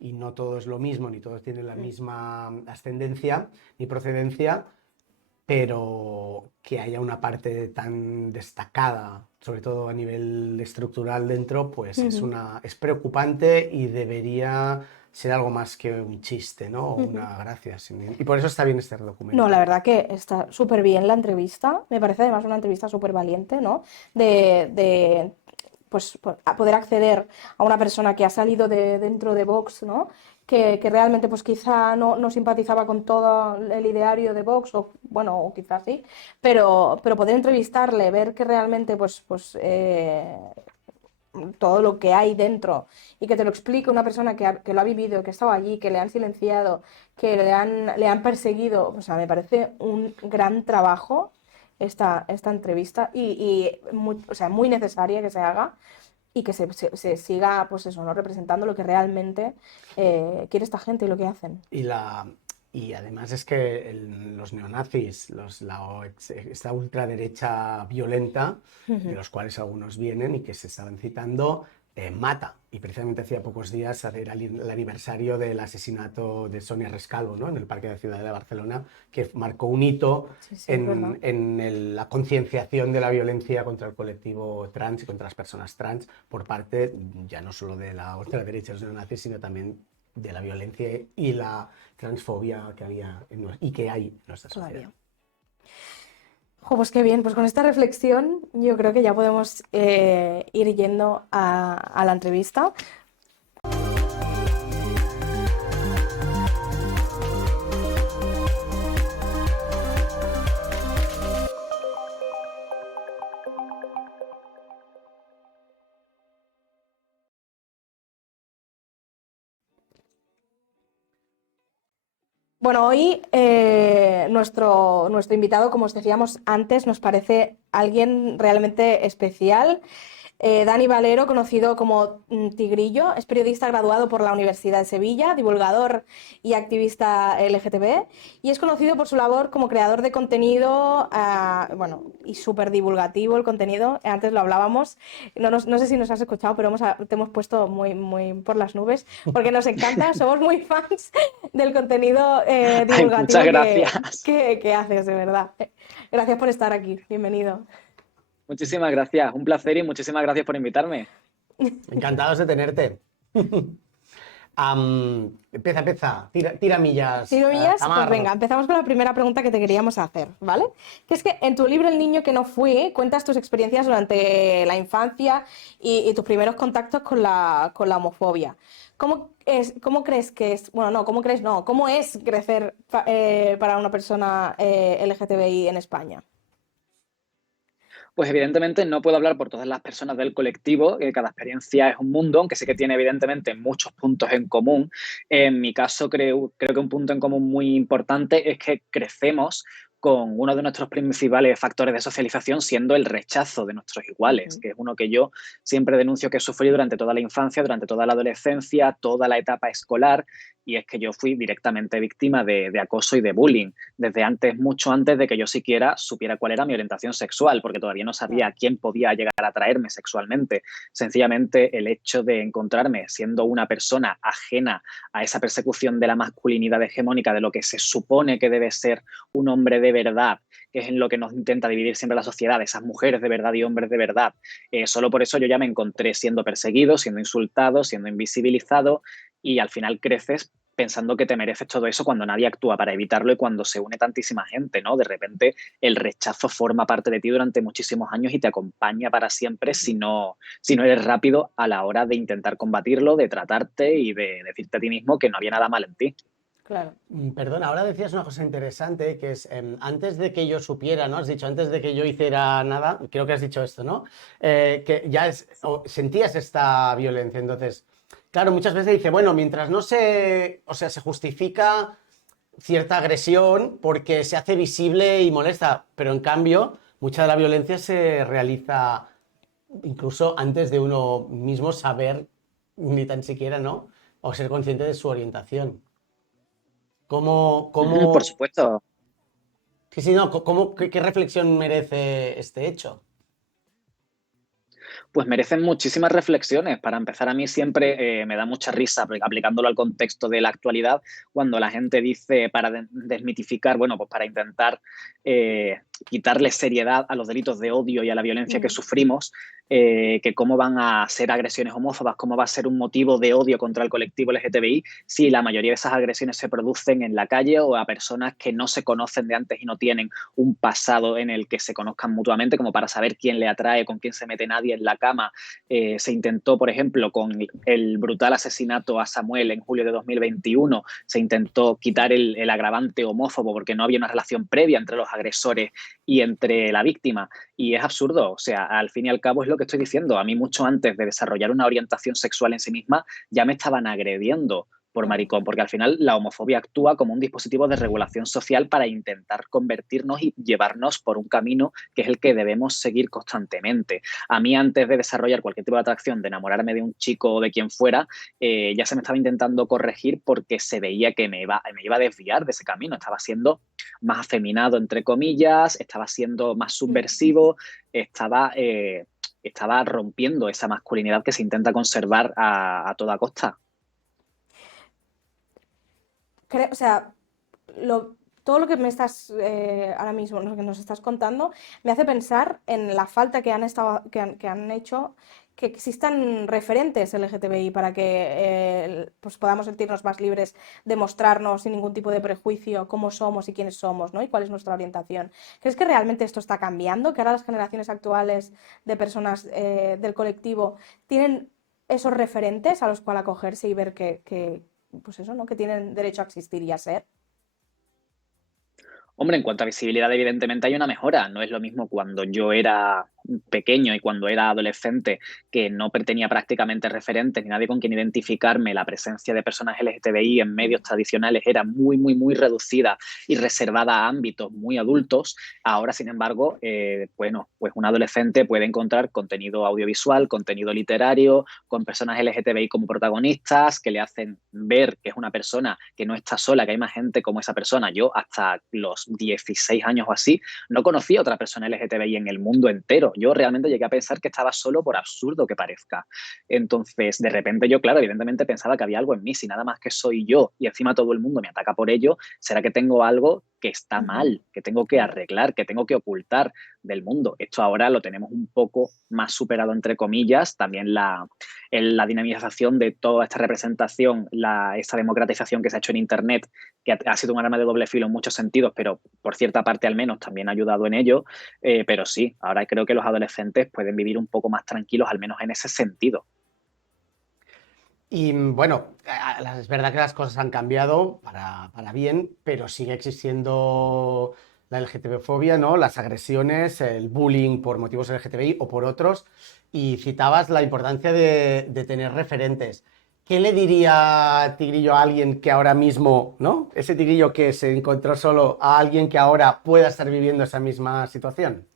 y no todo es lo mismo, ni todos tienen la misma ascendencia ni procedencia, pero que haya una parte tan destacada, sobre todo a nivel estructural dentro, pues es preocupante y debería ser algo más que un chiste, ¿no? O una gracia. Y por eso está bien este documento. No, la verdad que está súper bien la entrevista. Me parece además una entrevista súper valiente, ¿no? Pues a poder acceder a una persona que ha salido dentro de Vox, ¿no? Que realmente pues quizá no simpatizaba con todo el ideario de Vox, o bueno, o quizás sí, pero poder entrevistarle, ver que realmente pues todo lo que hay dentro y que te lo explique una persona que lo ha vivido, que ha estado allí, que le han silenciado, que le han perseguido, o sea, me parece un gran trabajo esta entrevista y muy, o sea, muy necesaria que se haga y que se siga, pues eso, ¿no? Representando lo que realmente quiere esta gente y lo que hacen. Y además es que los neonazis, esta ultraderecha violenta, de los cuales algunos vienen y que se estaban citando, mata. Y precisamente hacía pocos días era el aniversario del asesinato de Sonia Rescalvo, ¿no? En el Parque de la Ciudad de Barcelona, que marcó un hito en la concienciación de la violencia contra el colectivo trans y contra las personas trans por parte ya no solo de la ultraderecha de los neonazis, sino también de la violencia y la transfobia que había y que hay en nuestra sociedad. Jo, pues qué bien, pues con esta reflexión yo creo que ya podemos ir yendo a la entrevista. Bueno, hoy nuestro invitado, como os decíamos antes, nos parece alguien realmente especial. Dani Valero, conocido como Tigrillo, es periodista graduado por la Universidad de Sevilla, divulgador y activista LGTB, y es conocido por su labor como creador de contenido, y súper divulgativo el contenido. Antes lo hablábamos, no sé si nos has escuchado, pero te hemos puesto muy, muy por las nubes, porque nos encanta, somos muy fans del contenido divulgativo. Muchas gracias. que haces, de verdad. Gracias por estar aquí, bienvenido. Muchísimas gracias, un placer y muchísimas gracias por invitarme. Encantados de tenerte. Empieza, tira millas. ¿Tiro millas? Pues venga, empezamos con la primera pregunta que te queríamos hacer, ¿vale? Que es que en tu libro El niño que no fui, cuentas tus experiencias durante la infancia y tus primeros contactos con la homofobia. ¿Cómo crees que es, cómo es crecer para una persona LGTBI en España? Pues evidentemente no puedo hablar por todas las personas del colectivo, cada experiencia es un mundo, aunque sé que tiene evidentemente muchos puntos en común. En mi caso creo que un punto en común muy importante es que crecemos con uno de nuestros principales factores de socialización siendo el rechazo de nuestros iguales, que es uno que yo siempre denuncio que he sufrido durante toda la infancia, durante toda la adolescencia, toda la etapa escolar, y es que yo fui directamente víctima de acoso y de bullying, desde antes, mucho antes de que yo siquiera supiera cuál era mi orientación sexual, porque todavía no sabía a quién podía llegar a atraerme sexualmente. Sencillamente el hecho de encontrarme siendo una persona ajena a esa persecución de la masculinidad hegemónica, de lo que se supone que debe ser un hombre de verdad, que es en lo que nos intenta dividir siempre la sociedad, esas mujeres de verdad y hombres de verdad. Solo por eso yo ya me encontré siendo perseguido, siendo insultado, siendo invisibilizado, y al final creces pensando que te mereces todo eso cuando nadie actúa para evitarlo y cuando se une tantísima gente, ¿no? De repente el rechazo forma parte de ti durante muchísimos años y te acompaña para siempre si no eres rápido a la hora de intentar combatirlo, de tratarte y de decirte a ti mismo que no había nada mal en ti. Claro. Perdona, ahora decías una cosa interesante, que es antes de que yo supiera, ¿no? Has dicho antes de que yo hiciera nada, creo que has dicho esto, ¿no? Que ya sentías esta violencia, entonces, claro, muchas veces dice, bueno, mientras no se justifica cierta agresión porque se hace visible y molesta, pero en cambio, mucha de la violencia se realiza incluso antes de uno mismo saber, ni tan siquiera, ¿no? O ser consciente de su orientación. Por supuesto. Sí, no, ¿qué reflexión merece este hecho? Pues merecen muchísimas reflexiones. Para empezar, a mí siempre me da mucha risa, aplicándolo al contexto de la actualidad, cuando la gente dice, para desmitificar, bueno, pues para intentar quitarle seriedad a los delitos de odio y a la violencia que sufrimos, que cómo van a ser agresiones homófobas, cómo va a ser un motivo de odio contra el colectivo LGTBI si la mayoría de esas agresiones se producen en la calle o a personas que no se conocen de antes y no tienen un pasado en el que se conozcan mutuamente como para saber quién le atrae, con quién se mete nadie en la cama. Se intentó, por ejemplo, con el brutal asesinato a Samuel en julio de 2021, se intentó quitar el agravante homófobo porque no había una relación previa entre los agresores y entre la víctima. Y es absurdo, o sea, al fin y al cabo es lo que estoy diciendo. A mí mucho antes de desarrollar una orientación sexual en sí misma ya me estaban agrediendo por maricón, porque al final la homofobia actúa como un dispositivo de regulación social para intentar convertirnos y llevarnos por un camino que es el que debemos seguir constantemente. A mí, antes de desarrollar cualquier tipo de atracción, de enamorarme de un chico o de quien fuera, ya se me estaba intentando corregir porque se veía que me iba a desviar de ese camino. Estaba siendo más afeminado, entre comillas, estaba siendo más subversivo, estaba rompiendo esa masculinidad que se intenta conservar a toda costa. O sea, todo lo que me estás ahora mismo, lo que nos estás contando, me hace pensar en la falta que han hecho que existan referentes LGTBI para que pues podamos sentirnos más libres de mostrarnos sin ningún tipo de prejuicio cómo somos y quiénes somos, ¿no? Y cuál es nuestra orientación. ¿Crees que realmente esto está cambiando? ¿Que ahora las generaciones actuales de personas del colectivo tienen esos referentes a los cuales acogerse y ver que pues eso, ¿no? Que tienen derecho a existir y a ser? Hombre, en cuanto a visibilidad, evidentemente hay una mejora. No es lo mismo cuando yo era pequeño y cuando era adolescente, que no tenía prácticamente referentes ni nadie con quien identificarme. La presencia de personas LGTBI en medios tradicionales era muy, muy, muy reducida y reservada a ámbitos muy adultos. Ahora, sin embargo, bueno, pues un adolescente puede encontrar contenido audiovisual, contenido literario, con personas LGTBI como protagonistas, que le hacen ver que es una persona que no está sola, que hay más gente como esa persona. Yo, hasta los 16 años o así, no conocía a otra persona LGTBI en el mundo entero. Yo realmente llegué a pensar que estaba solo, por absurdo que parezca. Entonces, de repente yo, claro, evidentemente pensaba que había algo en mí. Si nada más que soy yo y encima todo el mundo me ataca por ello, ¿será que tengo algo que está mal, que tengo que arreglar, que tengo que ocultar del mundo? Esto ahora lo tenemos un poco más superado, entre comillas. También la dinamización de toda esta representación, esta democratización que se ha hecho en Internet, que ha sido un arma de doble filo en muchos sentidos, pero por cierta parte al menos también ha ayudado en ello. Pero sí, ahora creo que los adolescentes pueden vivir un poco más tranquilos, al menos en ese sentido. Y bueno, es verdad que las cosas han cambiado para bien, pero sigue existiendo la LGTB-fobia, ¿no? Las agresiones, el bullying por motivos LGTBI o por otros. Y citabas la importancia de tener referentes. ¿Qué le diría Tigrillo a alguien que ahora mismo, ¿no? Ese Tigrillo que se encontró solo, a alguien que ahora pueda estar viviendo esa misma situación?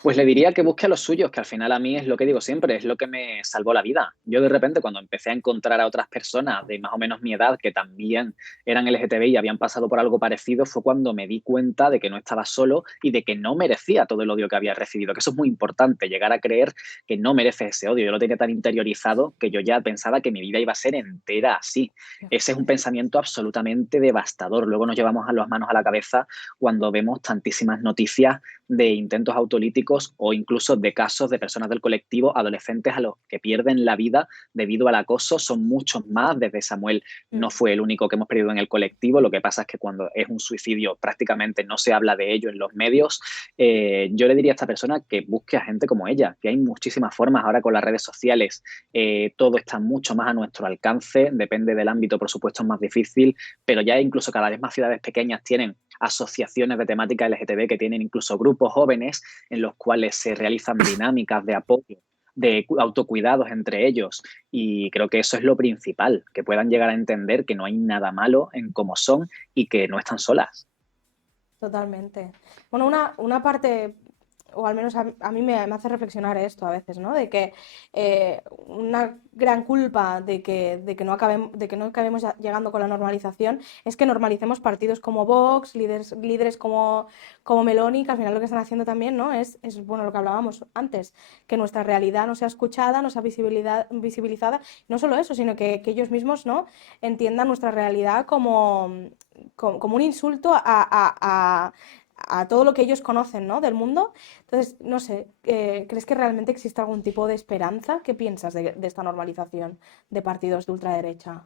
Pues le diría que busque a los suyos, que al final a mí es lo que digo siempre, es lo que me salvó la vida. Yo de repente, cuando empecé a encontrar a otras personas de más o menos mi edad que también eran LGTBI y habían pasado por algo parecido, fue cuando me di cuenta de que no estaba solo y de que no merecía todo el odio que había recibido, que eso es muy importante, llegar a creer que no mereces ese odio. Yo lo tenía tan interiorizado que yo ya pensaba que mi vida iba a ser entera así. Ese es un pensamiento absolutamente devastador. Luego nos llevamos las manos a la cabeza cuando vemos tantísimas noticias de intentos autolíticos o incluso de casos de personas del colectivo, adolescentes a los que pierden la vida debido al acoso. Son muchos más. Desde Samuel no fue el único que hemos perdido en el colectivo. Lo que pasa es que cuando es un suicidio prácticamente no se habla de ello en los medios. Yo le diría a esta persona que busque a gente como ella, que hay muchísimas formas ahora con las redes sociales. Todo está mucho más a nuestro alcance. Depende del ámbito, por supuesto, es más difícil, pero ya incluso cada vez más ciudades pequeñas tienen asociaciones de temática LGTB, que tienen incluso grupos jóvenes en los cuales se realizan dinámicas de apoyo, de autocuidados entre ellos, y creo que eso es lo principal, que puedan llegar a entender que no hay nada malo en cómo son y que no están solas. Totalmente. Bueno, una parte, o al menos a mí me hace reflexionar esto a veces, ¿no? De que una gran culpa de que no acabemos llegando con la normalización es que normalicemos partidos como Vox, líderes como Meloni, que al final lo que están haciendo también, ¿no? Es bueno, lo que hablábamos antes, que nuestra realidad no sea escuchada, no sea visibilizada. No solo eso, sino que ellos mismos, ¿no?, entiendan nuestra realidad como un insulto a todo lo que ellos conocen, ¿no?, del mundo. Entonces, no sé, ¿crees que realmente existe algún tipo de esperanza? ¿Qué piensas de esta normalización de partidos de ultraderecha?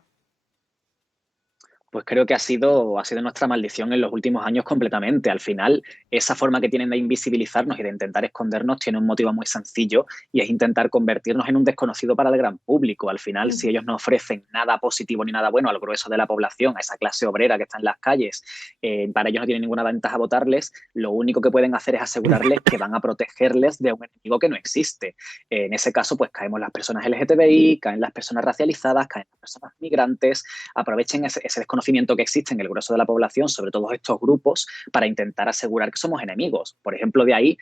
pues creo que ha sido nuestra maldición en los últimos años completamente. Al final, esa forma que tienen de invisibilizarnos y de intentar escondernos tiene un motivo muy sencillo y es intentar convertirnos en un desconocido para el gran público. Al final, si ellos no ofrecen nada positivo ni nada bueno al grueso de la población, a esa clase obrera que está en las calles, para ellos no tiene ninguna ventaja votarles, lo único que pueden hacer es asegurarles que van a protegerles de un enemigo que no existe. En ese caso, pues caemos las personas LGTBI, caen las personas racializadas, caen las personas migrantes, aprovechen ese desconocimiento que existe en el grueso de la población sobre todos estos grupos para intentar asegurar que somos enemigos. Por ejemplo, de ahí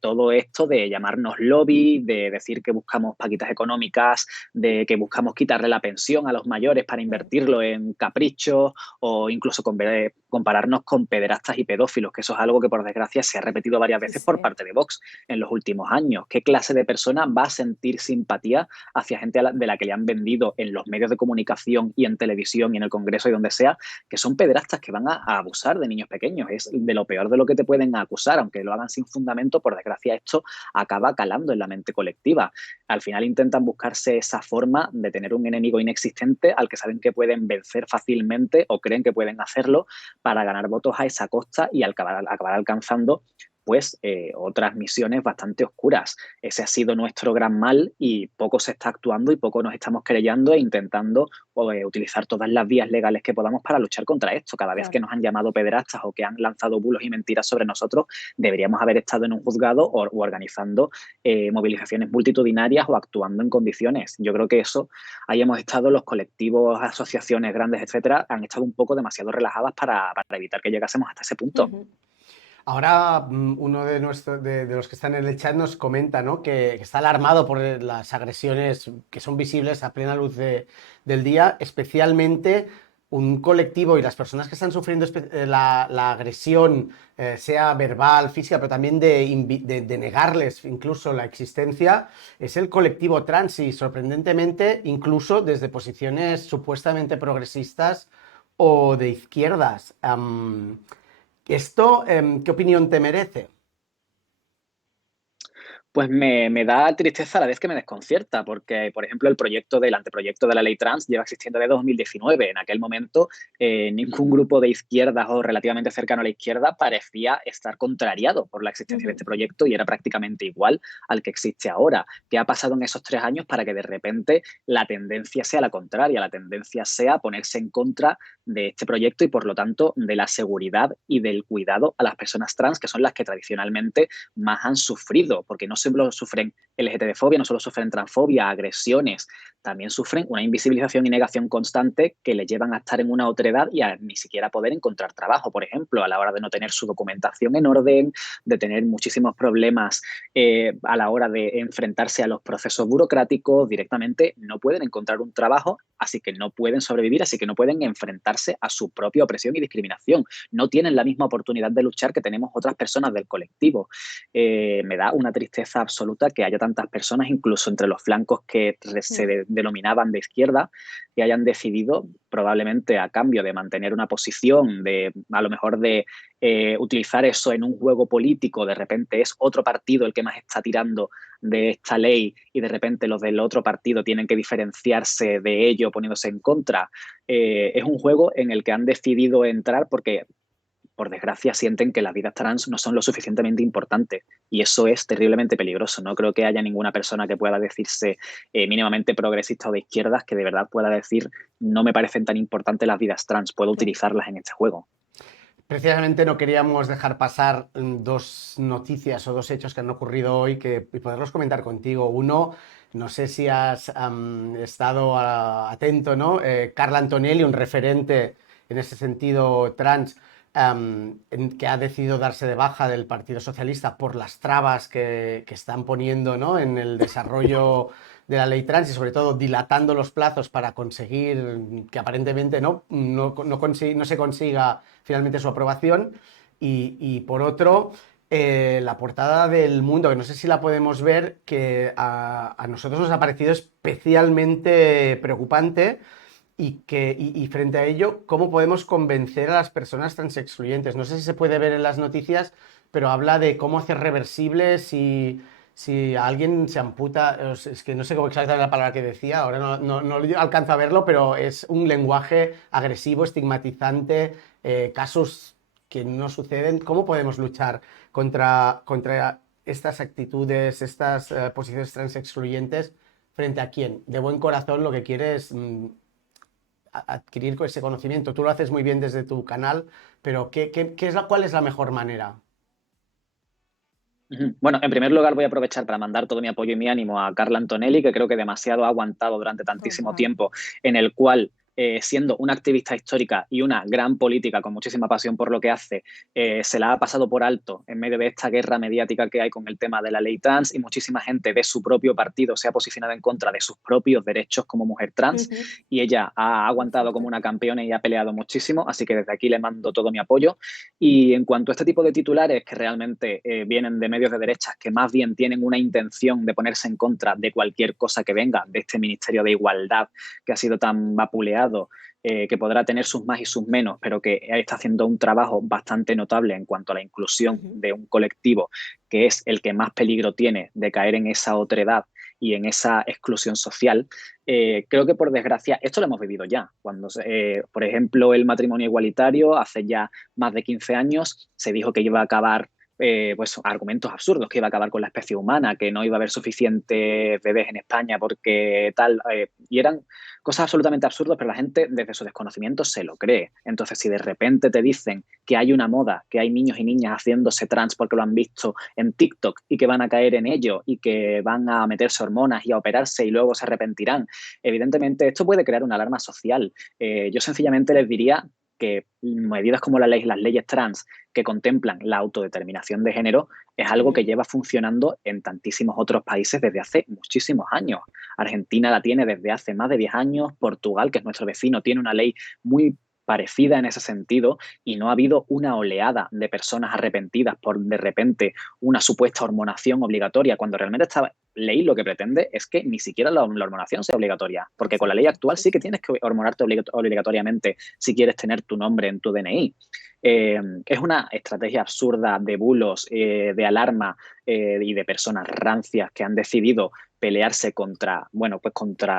todo esto de llamarnos lobby, de decir que buscamos paquitas económicas, de que buscamos quitarle la pensión a los mayores para invertirlo en caprichos o incluso compararnos con pederastas y pedófilos, que eso es algo que por desgracia se ha repetido varias veces por parte de Vox en los últimos años. ¿Qué clase de persona va a sentir simpatía hacia gente de la que le han vendido en los medios de comunicación y en televisión y en el Congreso y donde sea, que son pederastas que van a abusar de niños pequeños? Es de lo peor de lo que te pueden acusar, aunque lo hagan sin fundamento. Por desgracia, esto acaba calando en la mente colectiva. Al final intentan buscarse esa forma de tener un enemigo inexistente al que saben que pueden vencer fácilmente o creen que pueden hacerlo para ganar votos a esa costa y acabar alcanzando pues otras misiones bastante oscuras. Ese ha sido nuestro gran mal y poco se está actuando y poco nos estamos querellando e intentando utilizar todas las vías legales que podamos para luchar contra esto. Cada vez que nos han llamado pederastas o que han lanzado bulos y mentiras sobre nosotros, deberíamos haber estado en un juzgado o organizando movilizaciones multitudinarias o actuando en condiciones. Yo creo que eso, ahí hemos estado, los colectivos, asociaciones grandes, etcétera, han estado un poco demasiado relajadas para evitar que llegásemos hasta ese punto. Ahora uno de los que están en el chat nos comenta, ¿no?, que está alarmado por las agresiones que son visibles a plena luz del día, especialmente un colectivo y las personas que están sufriendo la agresión, sea verbal, física, pero también de negarles incluso la existencia, es el colectivo trans y sorprendentemente incluso desde posiciones supuestamente progresistas o de izquierdas. ¿Esto qué opinión te merece? Pues me da tristeza a la vez que me desconcierta, porque, por ejemplo, el anteproyecto de la ley trans lleva existiendo desde 2019. En aquel momento, ningún grupo de izquierdas o relativamente cercano a la izquierda parecía estar contrariado por la existencia de este proyecto y era prácticamente igual al que existe ahora. ¿Qué ha pasado en esos 3 años para que de repente la tendencia sea la contraria? La tendencia sea ponerse en contra de este proyecto y, por lo tanto, de la seguridad y del cuidado a las personas trans, que son las que tradicionalmente más han sufrido, porque no solo sufren LGTB-fobia, no solo sufren transfobia, agresiones, también sufren una invisibilización y negación constante que les llevan a estar en una otredad y a ni siquiera poder encontrar trabajo, por ejemplo, a la hora de no tener su documentación en orden, de tener muchísimos problemas a la hora de enfrentarse a los procesos burocráticos. Directamente no pueden encontrar un trabajo, así que no pueden sobrevivir, así que no pueden enfrentarse a su propia opresión y discriminación. No tienen la misma oportunidad de luchar que tenemos otras personas del colectivo. Me da una tristeza absoluta que haya tantas personas, incluso entre los flancos que se denominaban de izquierda, que hayan decidido, probablemente a cambio de mantener una posición, a lo mejor de utilizar eso en un juego político. De repente es otro partido el que más está tirando de esta ley y de repente los del otro partido tienen que diferenciarse de ello poniéndose en contra. Es un juego en el que han decidido entrar porque, por desgracia, sienten que las vidas trans no son lo suficientemente importantes y eso es terriblemente peligroso. No creo que haya ninguna persona que pueda decirse mínimamente progresista o de izquierdas que de verdad pueda decir no me parecen tan importantes las vidas trans, puedo utilizarlas en este juego. Precisamente no queríamos dejar pasar 2 noticias o 2 hechos que han ocurrido hoy y poderlos comentar contigo. Uno, no sé si has estado atento, ¿no? Carla Antonelli, un referente en ese sentido trans, que ha decidido darse de baja del Partido Socialista por las trabas que están poniendo, ¿no?, en el desarrollo de la ley trans y sobre todo dilatando los plazos para conseguir que aparentemente no se consiga finalmente su aprobación. Y por otro, la portada del Mundo, que no sé si la podemos ver, que a nosotros nos ha parecido especialmente preocupante. Y frente a ello, ¿cómo podemos convencer a las personas transexcluyentes? No sé si se puede ver en las noticias, pero habla de cómo hacer reversible si si a alguien se amputa, es que no sé cómo exactamente la palabra que decía, ahora no alcanzo a verlo, pero es un lenguaje agresivo, estigmatizante, casos que no suceden. ¿Cómo podemos luchar contra estas actitudes, estas posiciones transexcluyentes, frente a quién? De buen corazón lo que quiere es adquirir ese conocimiento. Tú lo haces muy bien desde tu canal, pero ¿cuál es la mejor manera? Bueno, en primer lugar voy a aprovechar para mandar todo mi apoyo y mi ánimo a Carla Antonelli, que creo que demasiado ha aguantado durante tantísimo tiempo, en el cual, siendo una activista histórica y una gran política con muchísima pasión por lo que hace, se la ha pasado por alto en medio de esta guerra mediática que hay con el tema de la ley trans, y muchísima gente de su propio partido se ha posicionado en contra de sus propios derechos como mujer trans, y ella ha aguantado como una campeona y ha peleado muchísimo, así que desde aquí le mando todo mi apoyo. Y en cuanto a este tipo de titulares que realmente vienen de medios de derechas que más bien tienen una intención de ponerse en contra de cualquier cosa que venga de este Ministerio de Igualdad que ha sido tan vapuleado, que podrá tener sus más y sus menos, pero que está haciendo un trabajo bastante notable en cuanto a la inclusión de un colectivo que es el que más peligro tiene de caer en esa otredad y en esa exclusión social. Creo que, por desgracia, esto lo hemos vivido ya. Cuando, por ejemplo, el matrimonio igualitario, hace ya más de 15 años, se dijo que iba a acabar, pues argumentos absurdos, que iba a acabar con la especie humana, que no iba a haber suficientes bebés en España porque tal, y eran cosas absolutamente absurdas, pero la gente desde su desconocimiento se lo cree. Entonces, si de repente te dicen que hay una moda, que hay niños y niñas haciéndose trans porque lo han visto en TikTok y que van a caer en ello y que van a meterse hormonas y a operarse y luego se arrepentirán, evidentemente esto puede crear una alarma social. Yo sencillamente les diría que medidas como las leyes trans que contemplan la autodeterminación de género es algo que lleva funcionando en tantísimos otros países desde hace muchísimos años. Argentina la tiene desde hace más de 10 años, Portugal, que es nuestro vecino, tiene una ley muy parecida en ese sentido, y no ha habido una oleada de personas arrepentidas por de repente una supuesta hormonación obligatoria, cuando realmente esta ley lo que pretende es que ni siquiera la hormonación sea obligatoria, porque con la ley actual sí que tienes que hormonarte obligatoriamente si quieres tener tu nombre en tu DNI. Es una estrategia absurda de bulos, de alarma y de personas rancias que han decidido pelearse contra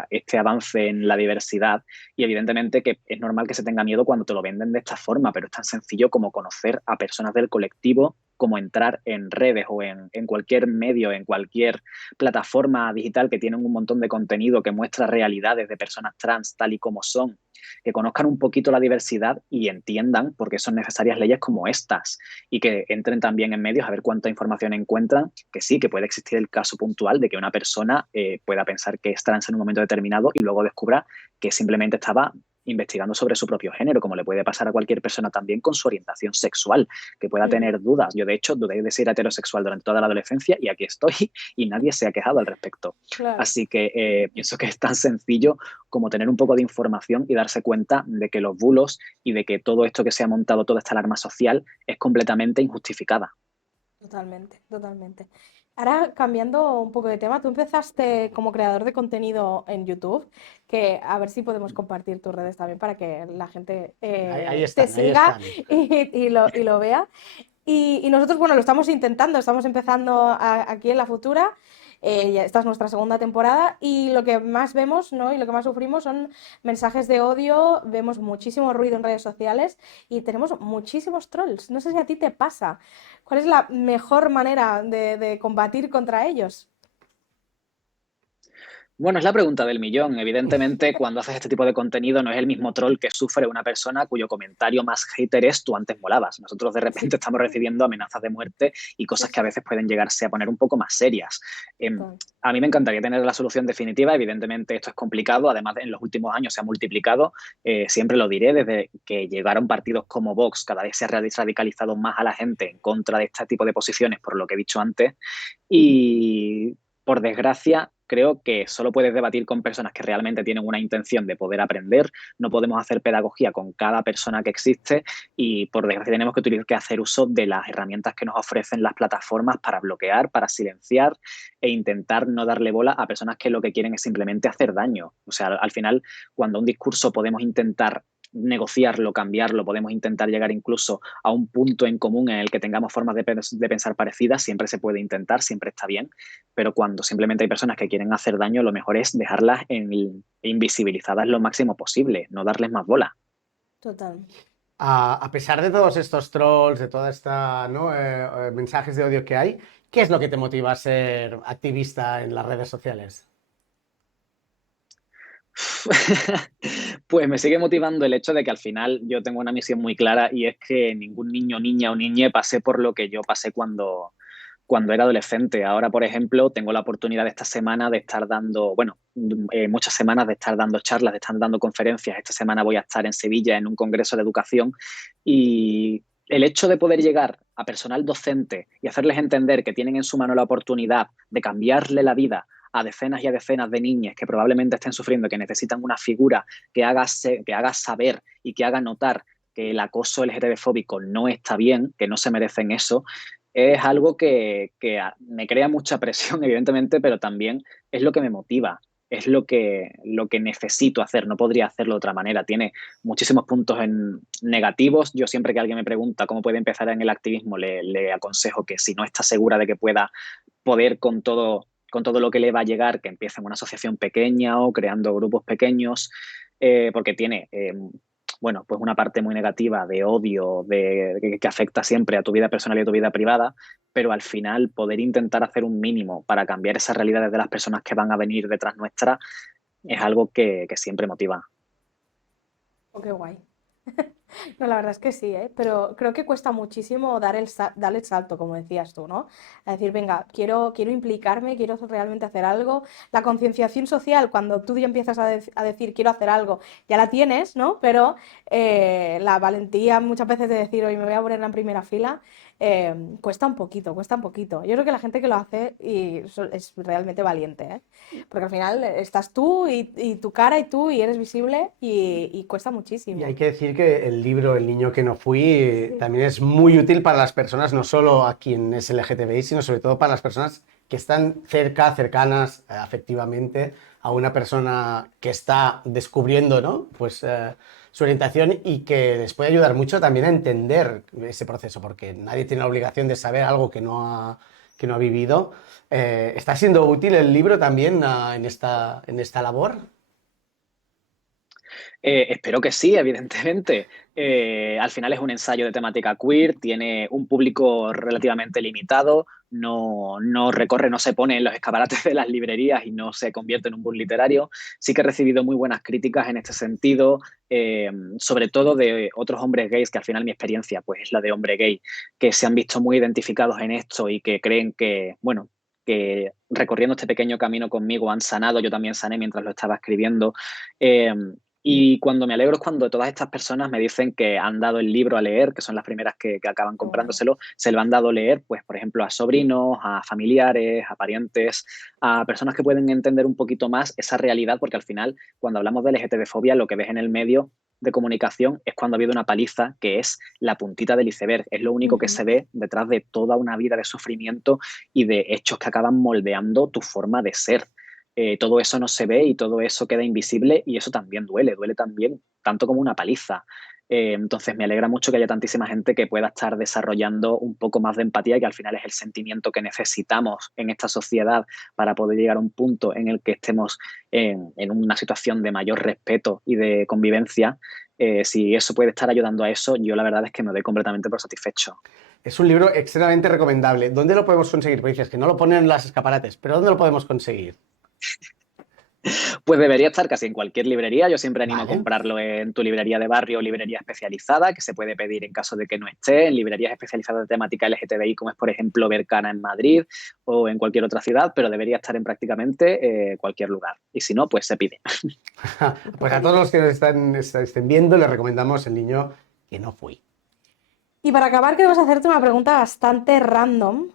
este avance en la diversidad, y evidentemente que es normal que se tenga miedo cuando te lo venden de esta forma, pero es tan sencillo como conocer a personas del colectivo, como entrar en redes o en cualquier medio, en cualquier plataforma digital que tienen un montón de contenido que muestra realidades de personas trans tal y como son, que conozcan un poquito la diversidad y entiendan por qué son necesarias leyes como estas, y que entren también en medios a ver cuánta información encuentran, que sí, que puede existir el caso puntual de que una persona pueda pensar que es trans en un momento determinado y luego descubra que simplemente estaba investigando sobre su propio género, como le puede pasar a cualquier persona también con su orientación sexual, que pueda tener dudas. Yo, de hecho, dudé de ser heterosexual durante toda la adolescencia y aquí estoy y nadie se ha quejado al respecto. Claro. Así que pienso que es tan sencillo como tener un poco de información y darse cuenta de que los bulos y de que todo esto que se ha montado, toda esta alarma social, es completamente injustificada. Totalmente, totalmente. Ahora, cambiando un poco de tema, tú empezaste como creador de contenido en YouTube, que a ver si podemos compartir tus redes también para que la gente te siga y lo vea. Y nosotros, bueno, lo estamos intentando, estamos empezando aquí en La Futura. Esta es nuestra segunda temporada y lo que más vemos, ¿no?, y lo que más sufrimos son mensajes de odio, vemos muchísimo ruido en redes sociales y tenemos muchísimos trolls. No sé si a ti te pasa. ¿Cuál es la mejor manera de combatir contra ellos? Bueno, es la pregunta del millón. Evidentemente, cuando haces este tipo de contenido no es el mismo troll que sufre una persona cuyo comentario más hater es "tú antes molabas". Nosotros de repente estamos recibiendo amenazas de muerte y cosas que a veces pueden llegarse a poner un poco más serias. A mí me encantaría tener la solución definitiva. Evidentemente esto es complicado. Además, en los últimos años se ha multiplicado. Siempre lo diré, desde que llegaron partidos como Vox, cada vez se ha radicalizado más a la gente en contra de este tipo de posiciones, por lo que he dicho antes. Y, por desgracia, creo que solo puedes debatir con personas que realmente tienen una intención de poder aprender. No podemos hacer pedagogía con cada persona que existe y, por desgracia, tenemos que hacer uso de las herramientas que nos ofrecen las plataformas para bloquear, para silenciar e intentar no darle bola a personas que lo que quieren es simplemente hacer daño. O sea, al final, cuando un discurso podemos intentar negociarlo, cambiarlo, podemos intentar llegar incluso a un punto en común en el que tengamos formas de pensar parecidas, siempre se puede intentar, siempre está bien, pero cuando simplemente hay personas que quieren hacer daño, lo mejor es dejarlas invisibilizadas lo máximo posible, no darles más bola. Total. A pesar de todos estos trolls, de toda esta, ¿no? Mensajes de odio que hay, ¿qué es lo que te motiva a ser activista en las redes sociales? Pues me sigue motivando el hecho de que al final yo tengo una misión muy clara y es que ningún niño, niña o niñe pase por lo que yo pasé cuando era adolescente. Ahora, por ejemplo, tengo la oportunidad esta semana de estar dando, muchas semanas de estar dando charlas, de estar dando conferencias. Esta semana voy a estar en Sevilla en un congreso de educación y el hecho de poder llegar a personal docente y hacerles entender que tienen en su mano la oportunidad de cambiarle la vida a decenas y a decenas de niñas que probablemente estén sufriendo, que necesitan una figura que haga saber y que haga notar que el acoso LGTB-fóbico no está bien, que no se merecen eso, es algo que me crea mucha presión, evidentemente, pero también es lo que me motiva, es lo que necesito hacer, no podría hacerlo de otra manera. Tiene muchísimos puntos negativos. Yo siempre que alguien me pregunta cómo puede empezar en el activismo, le aconsejo que si no está segura de que pueda poder con todo lo que le va a llegar, que empiece en una asociación pequeña o creando grupos pequeños, porque tiene pues una parte muy negativa de odio que afecta siempre a tu vida personal y a tu vida privada, pero al final poder intentar hacer un mínimo para cambiar esas realidades de las personas que van a venir detrás nuestra es algo que siempre motiva. Oh, qué guay. No, la verdad es que sí, ¿eh? Pero creo que cuesta muchísimo dar el salto, como decías tú, ¿no? A decir, venga, quiero implicarme, quiero realmente hacer algo. La concienciación social, cuando tú ya empiezas a decir quiero hacer algo, ya la tienes, ¿no? Pero la valentía muchas veces de decir, hoy me voy a poner en primera fila, cuesta un poquito, cuesta un poquito. Yo creo que la gente que lo hace es realmente valiente, ¿eh? Porque al final estás tú y tu cara y tú y eres visible y cuesta muchísimo. Y hay que decir que el libro El niño que no fui también es muy útil para las personas, no solo a quien es LGTBI, sino sobre todo para las personas que están cercanas afectivamente a una persona que está descubriendo, ¿no? Pues su orientación y que les puede ayudar mucho también a entender ese proceso, porque nadie tiene la obligación de saber algo que no ha vivido. ¿Está siendo útil el libro también en esta labor? Espero que sí, evidentemente. Al final es un ensayo de temática queer, tiene un público relativamente limitado, no se pone en los escaparates de las librerías y no se convierte en un boom literario. Sí que he recibido muy buenas críticas en este sentido, sobre todo de otros hombres gays, que al final mi experiencia pues, es la de hombre gay, que se han visto muy identificados en esto y que creen que recorriendo este pequeño camino conmigo han sanado, yo también sané mientras lo estaba escribiendo. Y cuando me alegro es cuando todas estas personas me dicen que han dado el libro a leer, que son las primeras que acaban comprándoselo, se lo han dado a leer, pues, por ejemplo, a sobrinos, a familiares, a parientes, a personas que pueden entender un poquito más esa realidad, porque al final, cuando hablamos de LGTB-fobia, lo que ves en el medio de comunicación es cuando ha habido una paliza que es la puntita del iceberg, es lo único que se ve detrás de toda una vida de sufrimiento y de hechos que acaban moldeando tu forma de ser. Todo eso no se ve y todo eso queda invisible y eso también duele también, tanto como una paliza. Entonces me alegra mucho que haya tantísima gente que pueda estar desarrollando un poco más de empatía, que al final es el sentimiento que necesitamos en esta sociedad para poder llegar a un punto en el que estemos en una situación de mayor respeto y de convivencia. Si eso puede estar ayudando a eso, yo la verdad es que me doy completamente por satisfecho. Es un libro extremadamente recomendable. ¿Dónde lo podemos conseguir? Porque dices que no lo ponen en las escaparates, pero ¿dónde lo podemos conseguir? Pues debería estar casi en cualquier librería. Yo siempre animo a comprarlo en tu librería de barrio o librería especializada, que se puede pedir en caso de que no esté, en librerías especializadas de temática LGTBI, como es, por ejemplo, Bercana en Madrid o en cualquier otra ciudad, pero debería estar en prácticamente cualquier lugar. Y si no, pues se pide. Pues a todos los que nos estén viendo, les recomendamos El niño que no fui. Y para acabar, queremos hacerte una pregunta bastante random,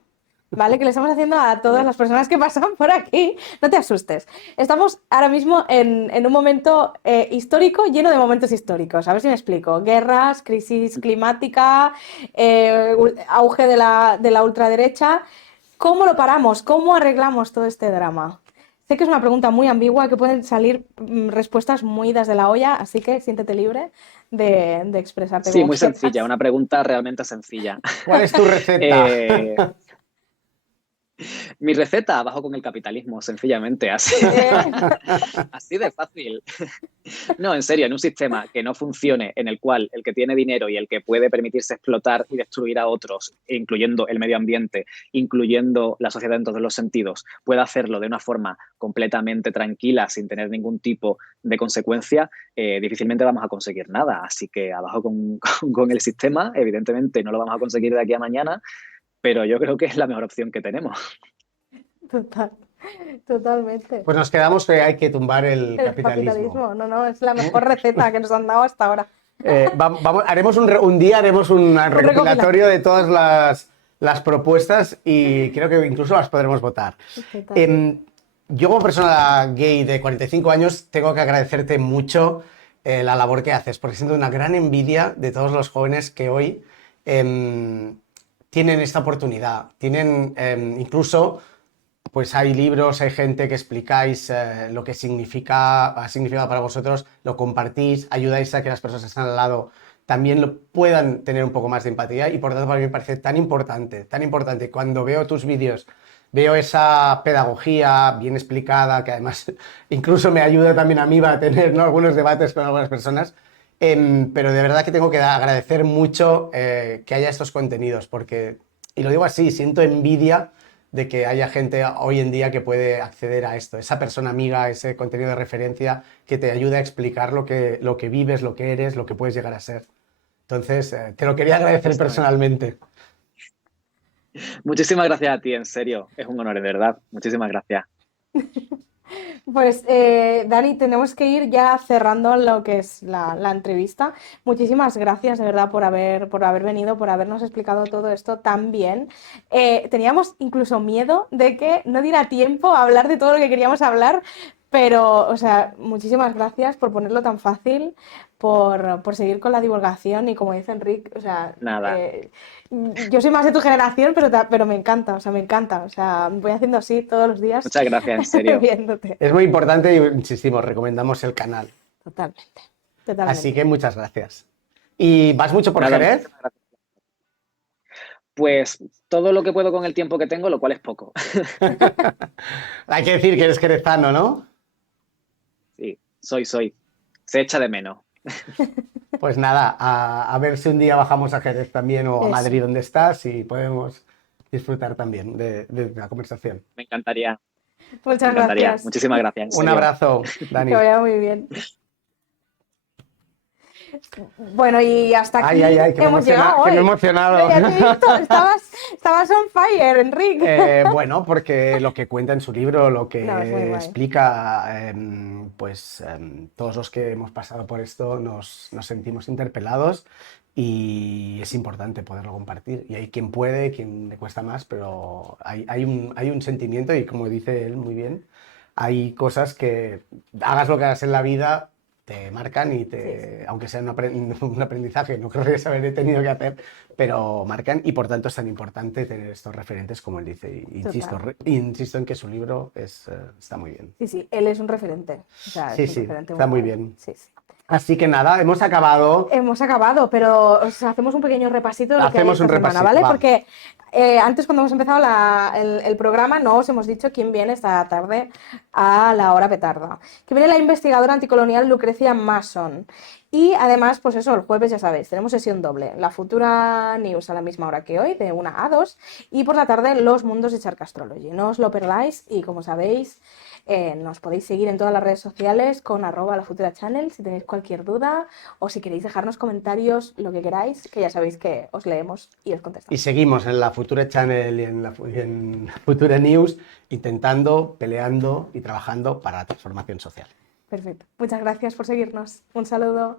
¿vale? Que le estamos haciendo a todas las personas que pasan por aquí. No te asustes. Estamos ahora mismo en un momento histórico lleno de momentos históricos. A ver si me explico. Guerras, crisis climática, auge de la ultraderecha. ¿Cómo lo paramos? ¿Cómo arreglamos todo este drama? Sé que es una pregunta muy ambigua, que pueden salir respuestas muy idas de la olla, así que siéntete libre de expresarte. Sí, como muy quieras. sencilla, una pregunta realmente sencilla. ¿Cuál es tu receta? Mi receta, abajo con el capitalismo, sencillamente, así, así de fácil. No, en serio, en un sistema que no funcione, en el cual el que tiene dinero y el que puede permitirse explotar y destruir a otros, incluyendo el medio ambiente, incluyendo la sociedad en todos los sentidos, pueda hacerlo de una forma completamente tranquila, sin tener ningún tipo de consecuencia, difícilmente vamos a conseguir nada. Así que abajo con el sistema, evidentemente no lo vamos a conseguir de aquí a mañana, pero yo creo que es la mejor opción que tenemos. Totalmente. Pues nos quedamos que hay que tumbar el capitalismo. No, es la mejor receta que nos han dado hasta ahora. Haremos un día haremos un recopilatorio de todas las propuestas y creo que incluso las podremos votar. Yo como persona gay de 45 años tengo que agradecerte mucho la labor que haces, porque siento una gran envidia de todos los jóvenes que hoy tienen esta oportunidad. Tienen incluso, pues hay libros, hay gente que explicáis lo que ha significado para vosotros, lo compartís, ayudáis a que las personas que están al lado también puedan tener un poco más de empatía y por tanto para mí me parece tan importante cuando veo tus vídeos, veo esa pedagogía bien explicada, que además incluso me ayuda también a mí a tener, ¿no?, algunos debates con algunas personas. Pero de verdad que tengo que agradecer mucho que haya estos contenidos, porque, y lo digo así, siento envidia de que haya gente hoy en día que puede acceder a esto, esa persona amiga, ese contenido de referencia que te ayuda a explicar lo que vives, lo que eres, lo que puedes llegar a ser. Entonces, te lo quería agradecer personalmente. Muchísimas gracias a ti, en serio. Es un honor, de verdad. Muchísimas gracias. Pues Dani, tenemos que ir ya cerrando lo que es la entrevista. Muchísimas gracias de verdad por haber venido, por habernos explicado todo esto tan bien. Teníamos incluso miedo de que no diera tiempo a hablar de todo lo que queríamos hablar, pero, o sea, muchísimas gracias por ponerlo tan fácil, por seguir con la divulgación y como dice Enric, o sea, nada. Yo soy más de tu generación, pero me encanta, o sea, voy haciendo así todos los días. Muchas gracias, en serio. Viéndote. Es muy importante y insistimos, recomendamos el canal. Totalmente. Así que muchas gracias. ¿Y vas mucho por Jerez? Pues todo lo que puedo con el tiempo que tengo, lo cual es poco. Hay que decir que eres jerezano, ¿no? Sí, soy. Se echa de menos. Pues nada, a ver si un día bajamos a Jerez también o a Madrid, donde estás, y podemos disfrutar también de la conversación. Me encantaría. Muchas gracias. Muchísimas gracias. Un abrazo, Dani. Que vaya muy bien. Bueno, y hasta aquí hemos llegado que me he hoy. emocionado. Ya te he visto, estabas on fire, Enric. Bueno, porque lo que cuenta en su libro, lo que explica, todos los que hemos pasado por esto nos sentimos interpelados y es importante poderlo compartir. Y hay quien puede, quien le cuesta más, pero hay un sentimiento y como dice él muy bien, hay cosas que hagas lo que hagas en la vida, te marcan y aunque sea un aprendizaje, no creo que se haber tenido que hacer, pero marcan y por tanto es tan importante tener estos referentes como él dice. Insisto en que su libro está muy bien. Sí, él es un referente. O sea, está muy bien. Así que nada, hemos acabado. Hemos acabado, pero hacemos un pequeño repasito de lo que hay esta semana, ¿vale? Porque antes, cuando hemos empezado el programa, no os hemos dicho quién viene esta tarde a la hora petarda. Que viene la investigadora anticolonial Lucrecia Mason. Y además, pues eso, el jueves ya sabéis, tenemos sesión doble. La Futura News a la misma hora que hoy, de 1 a 2. Y por la tarde, Los Mundos de Charcastrology. No os lo perdáis y, como sabéis, nos podéis seguir en todas las redes sociales con @lafuturachannel si tenéis cualquier duda o si queréis dejarnos comentarios, lo que queráis, que ya sabéis que os leemos y os contestamos. Y seguimos en la Futura Channel y en Futura News intentando, peleando y trabajando para la transformación social. Perfecto. Muchas gracias por seguirnos. Un saludo.